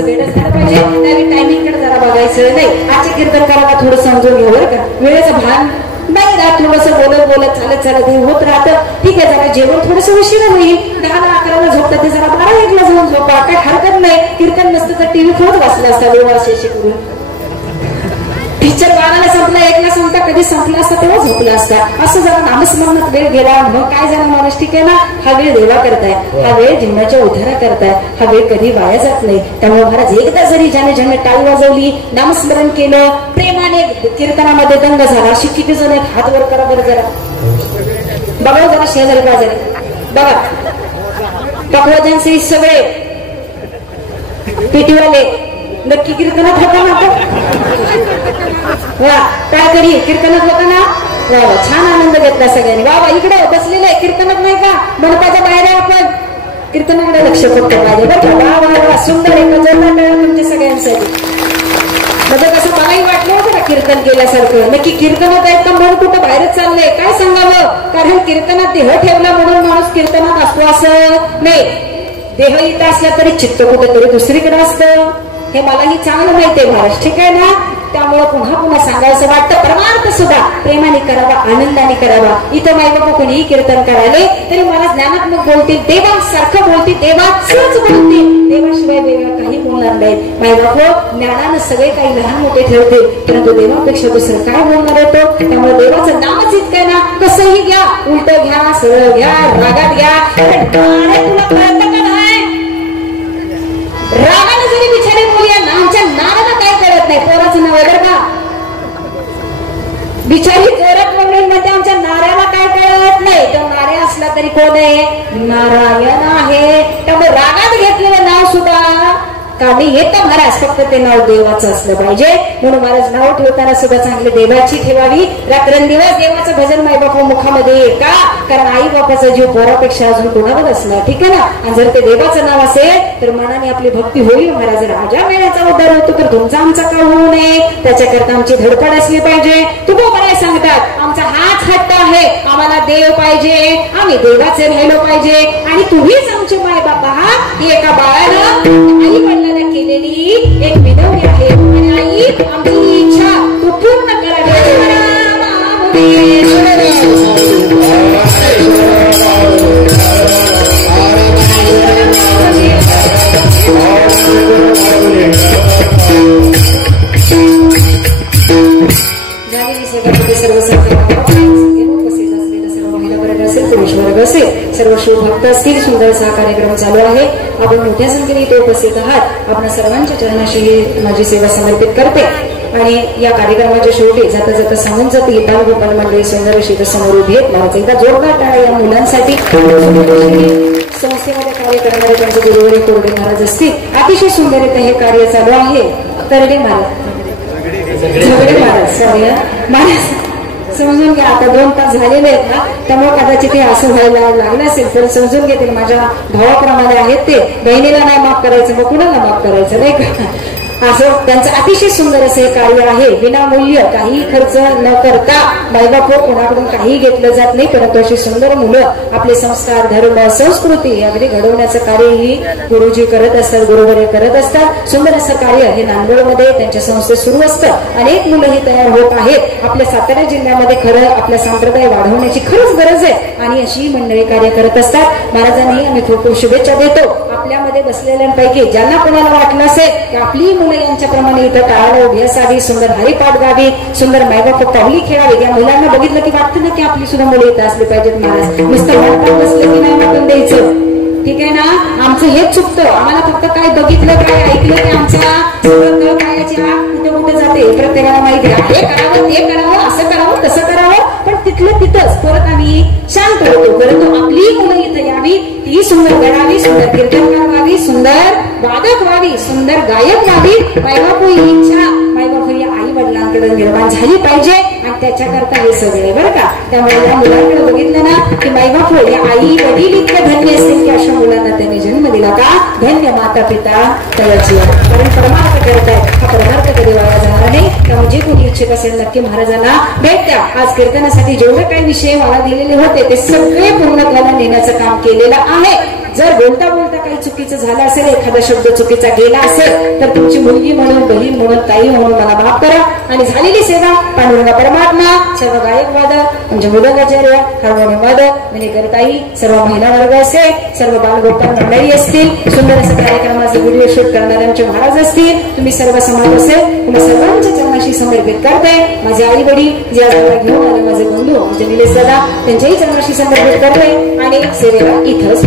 थोडंसं वेळच झालं पाहिजे, त्यावेळी टायमिंगकडे जरा बघायचं नाही. आजच्या कीर्तनकाराला थोडं समजून घ्या बरं का, वेळेचं भान नाही राहत, थोडंसं बोलत बोलत चालत चालत हे होत राहतं. ठीक आहे, जरा जेवण थोडंसं उशिरा होईल, 10-11ला झोपतात ते जरा 12-1ला जाऊन झोपा, काय हरकत नाही. कीर्तन नसतं तर टीव्ही खोत वाचला असता वेळ करून. पिक्चर 12ला संपला, 1ला संपता, कधी संपला असता तेव्हा झोपला असता. असं जरा नामस्मरणात वेळ गेला मग काय झालं माणूस. ठीक आहे ना, हा वेळ देवा करताय, हा वेळ जीवनाच्या उद्धारा करताय, हा वेळ कधी वाया जात नाही. त्यामुळे महाराज एकदा जरी ज्याने ज्याने टाळी वाजवली, नामस्मरण केलं, प्रेमाने कीर्तनामध्ये दंग झाला, अशी किती जण हात वर करा बरं जरा, बघा जरा शेजारी बाजारी बघा, पकवाजांचे सगळे पेटीवाले नक्की कीर्तनात होता ना. वा काय तरी कीर्तनात होता ना, वा छान आनंद घेतला सगळ्यांनी. वा इकडे बसलेलं आहे, कीर्तनात नाही का, मंडपाच्या बाहेर आहे, आपण कीर्तनाकडे लक्ष फक्त पाहिजे बरं का. वा वा वा सुंदर एक तुमच्या सगळ्यांसाठी. म्हणजे कसं मलाही वाटलं होतं ना कीर्तन केल्यासारखं. नक्की कीर्तनात आहेत का मन कुठं बाहेरच चाललंय काय सांगावं. कारण कीर्तनात देह ठेवला म्हणून माणूस कीर्तनात असतो असं नाही. देह इथं असला तरी चित्त कुठेतरी दुसरीकडे असतं, हे मलाही चांगलं माहिती आहे महाराज. ठीक आहे ना, त्यामुळे पुन्हा पुन्हा सांगायचं वाटतं. परमार्थ सुद्धा प्रेमाने करावा, आनंदाने करावा. इथं माई बाबा कोणीही कीर्तन करायले तरी मला ज्ञानात्मक बोलतील, देवासारखं बोलतील, देवाचंच बोलतील, देवाशिवाय वेगळं काही बोलणार नाही. माई बाबा ज्ञानानं सगळे काही लहान मोठे ठेवतील, परंतु देवापेक्षा दुसरं काय बोलणार येतो. त्यामुळे देवाचं नामच इतकं ना, कसंही घ्या, उलट घ्या, सरळ घ्या, रागात घ्या, तुला कळतं का नाही. रागाने जरी बिचारी बोलूया ना, आमच्या नाराला काय कळत नाही. पोराचं नाव आहे का बिचारी जोरात म्हणून म्हणजे आमच्या नाऱ्याला काय कळत नाही. तो नाऱ्या असला तरी कोण आहे, नारायण आहे. त्यामुळे रागात घेतलेलं नाव सुद्धा कामी येतं महाराज, फक्त ते नाव देवाचं असलं पाहिजे. म्हणून महाराज नाव ठेवताना सुद्धा चांगले देवाची ठेवावी. रात्रंदिवस देवाचं भजन माई बापा मुखामध्ये का, कारण आई बापाचा जीव पोरापेक्षा अजून कोणावर असला. ठीक आहे ना, आणि जर ते देवाचं नाव असेल तर मनाने आपली भक्ती होईल. महाराज राजा मेळ्याचा उद्धार होतो तर तुमचा आमचा का होऊ नये, त्याच्याकरता आमची धडपड असली पाहिजे. तुम्ही बरे सांगतात आमचा हाच हट्ट आहे, आम्हाला देव पाहिजे, आम्ही देवाचे राहिलो पाहिजे. आणि तुम्हीच आमचे माय बाप आहात. ही एका बाळानं आई वडिलांना केलेली एक विनवणी आहे. आणि आई आमची इच्छा तू पूर्ण करावी. सर्व शिवभक्त असतील. सुंदर हा कार्यक्रम चालू आहे. आपण मोठ्या संख्येने इथे उपस्थित आहात. आपण सर्वांच्या चरणाशी माझी सेवा समर्पित करते. आणि या कार्यक्रमाच्या शेवटी जाता जाता सांगून जाते, बाल गोपाल मंडळी सुंदर अशी समोर उभी आहेत. मला एकदा जोरदार टाळ्या या मुलांसाठी. संस्थेमध्ये कार्य करणारे त्यांचे गुरुवारी कोरडे महाराज असतील. अतिशय सुंदररित्या हे कार्य चालू आहे. तरडे महाराज, झगडे महाराज, सॉरी महाराज समजून घ्या. आता 2 तास झालेले आहेत ना, त्यामुळे कदाचित हे असं व्हायला लागलं असेल तर समजून घेतील. माझ्या भावाप्रमाणे आहेत ते. बहिणीला नाही माफ करायचं मग कुणाला माफ करायचं नाही का. असं त्यांचं अतिशय सुंदर असं हे कार्य आहे. विनामूल्य काही खर्च न करता मायबाप कोणाकडून काही घेतलं जात नाही. परंतु अशी सुंदर मुलं आपले संस्कार, धर्म, संस्कृती अगदी घडवण्याचं कार्य ही गुरुजी करत असतात, गुरुवर्य करत असतात. सुंदर असं कार्य हे नांदेडमध्ये त्यांच्या संस्थेत सुरू असतं. अनेक मुलं ही तयार होत आहेत. आपल्या सातारा जिल्ह्यामध्ये खरं आपला संप्रदाय वाढवण्याची खरंच गरज आहे. आणि अशी मंडळी कार्य करत असतात. महाराजांनी आम्ही खूप खूप शुभेच्छा देतो. आपल्यामध्ये बसलेल्यांपैकी ज्यांना कोणाला वाटलं असेल की आपली मुलं यांच्याप्रमाणे इथं टाळाला उभी असावी, सुंदर हरिपाठ गावी, सुंदर मायबाप पावली खेळावी. या मुलांना बघितलं की वाटतं ना की आपली सुद्धा मुलं इथं असली पाहिजेत. महाराज नुसतं वाटतं बसलं की नाही वाटून द्यायचं. ठीक आहे ना, आमचं हेच चुकतं. आम्हाला फक्त काय बघितलं काय ऐकलं की आमच्या कायाची आग कुठे कुठे जाते प्रत्येकाला माहिती आहे. हे करावं ते करावं, असं करावं तसं करावं, पण तिथलं तिथंच परत आम्ही शांत होतो. परंतु आपली मुलं इथं यावी, ती सुंदर गणावी, सुंदर कीर्तनकार व्हावी, सुंदर वादक व्हावी, सुंदर गायक व्हावी. मायबापू ही इच्छा मायबापू या आई वडिलांकडे निर्माण झाली पाहिजे. आणि त्याच्याकरता हे सगळे बरं का. त्यामुळे या मुलांकडे बघितलं ना की मायबापू या आई वडील इतके धन्य असतील की अशा मुलांना त्यांनी जन्म दिला का. धन्य माता पिता त्याची. कारण परमार्थ करतायत, हा परमार्थ कधी वाया जाणार नाही. त्यामुळे जे कोणी इच्छुक असेल नक्की महाराजांना भेट द्या. आज कीर्तनासाठी जेवढे काही विषय मला दिलेले होते ते सगळे पूर्ण करायला नेण्याचं काम केलेलं आहे. जर बोलता बोलता काही चुकीचं झालं असेल, एखादा शब्द चुकीचा गेला असेल तर तुमची मुलगी म्हणून, बहीण म्हणून, ताई म्हणून मला माफ करा. आणि झालेली सेवा पांडुरंग परमात्मा, सर्व गायक वादक म्हणजे मृदंगाचार्य, हार्मोनियम वादक मिनीकरताई, सर्व महिला वर्ग असेल, सर्व बालगोपाल मंडळी असतील, सुंदर असं कार्यक्रमाचे व्हिडिओ शूट करणाऱ्यांचे महाराज असतील, तुम्ही सर्व समाज असेल, तुम्ही सर्वांच्या चरणाशी समर्पित करते. माझे आई वडील जे आज घेऊन आले, माझे बंधू म्हणजे निलेश दादा, त्यांच्याही चरणाशी समर्पित करते आणि सेवेला इथंच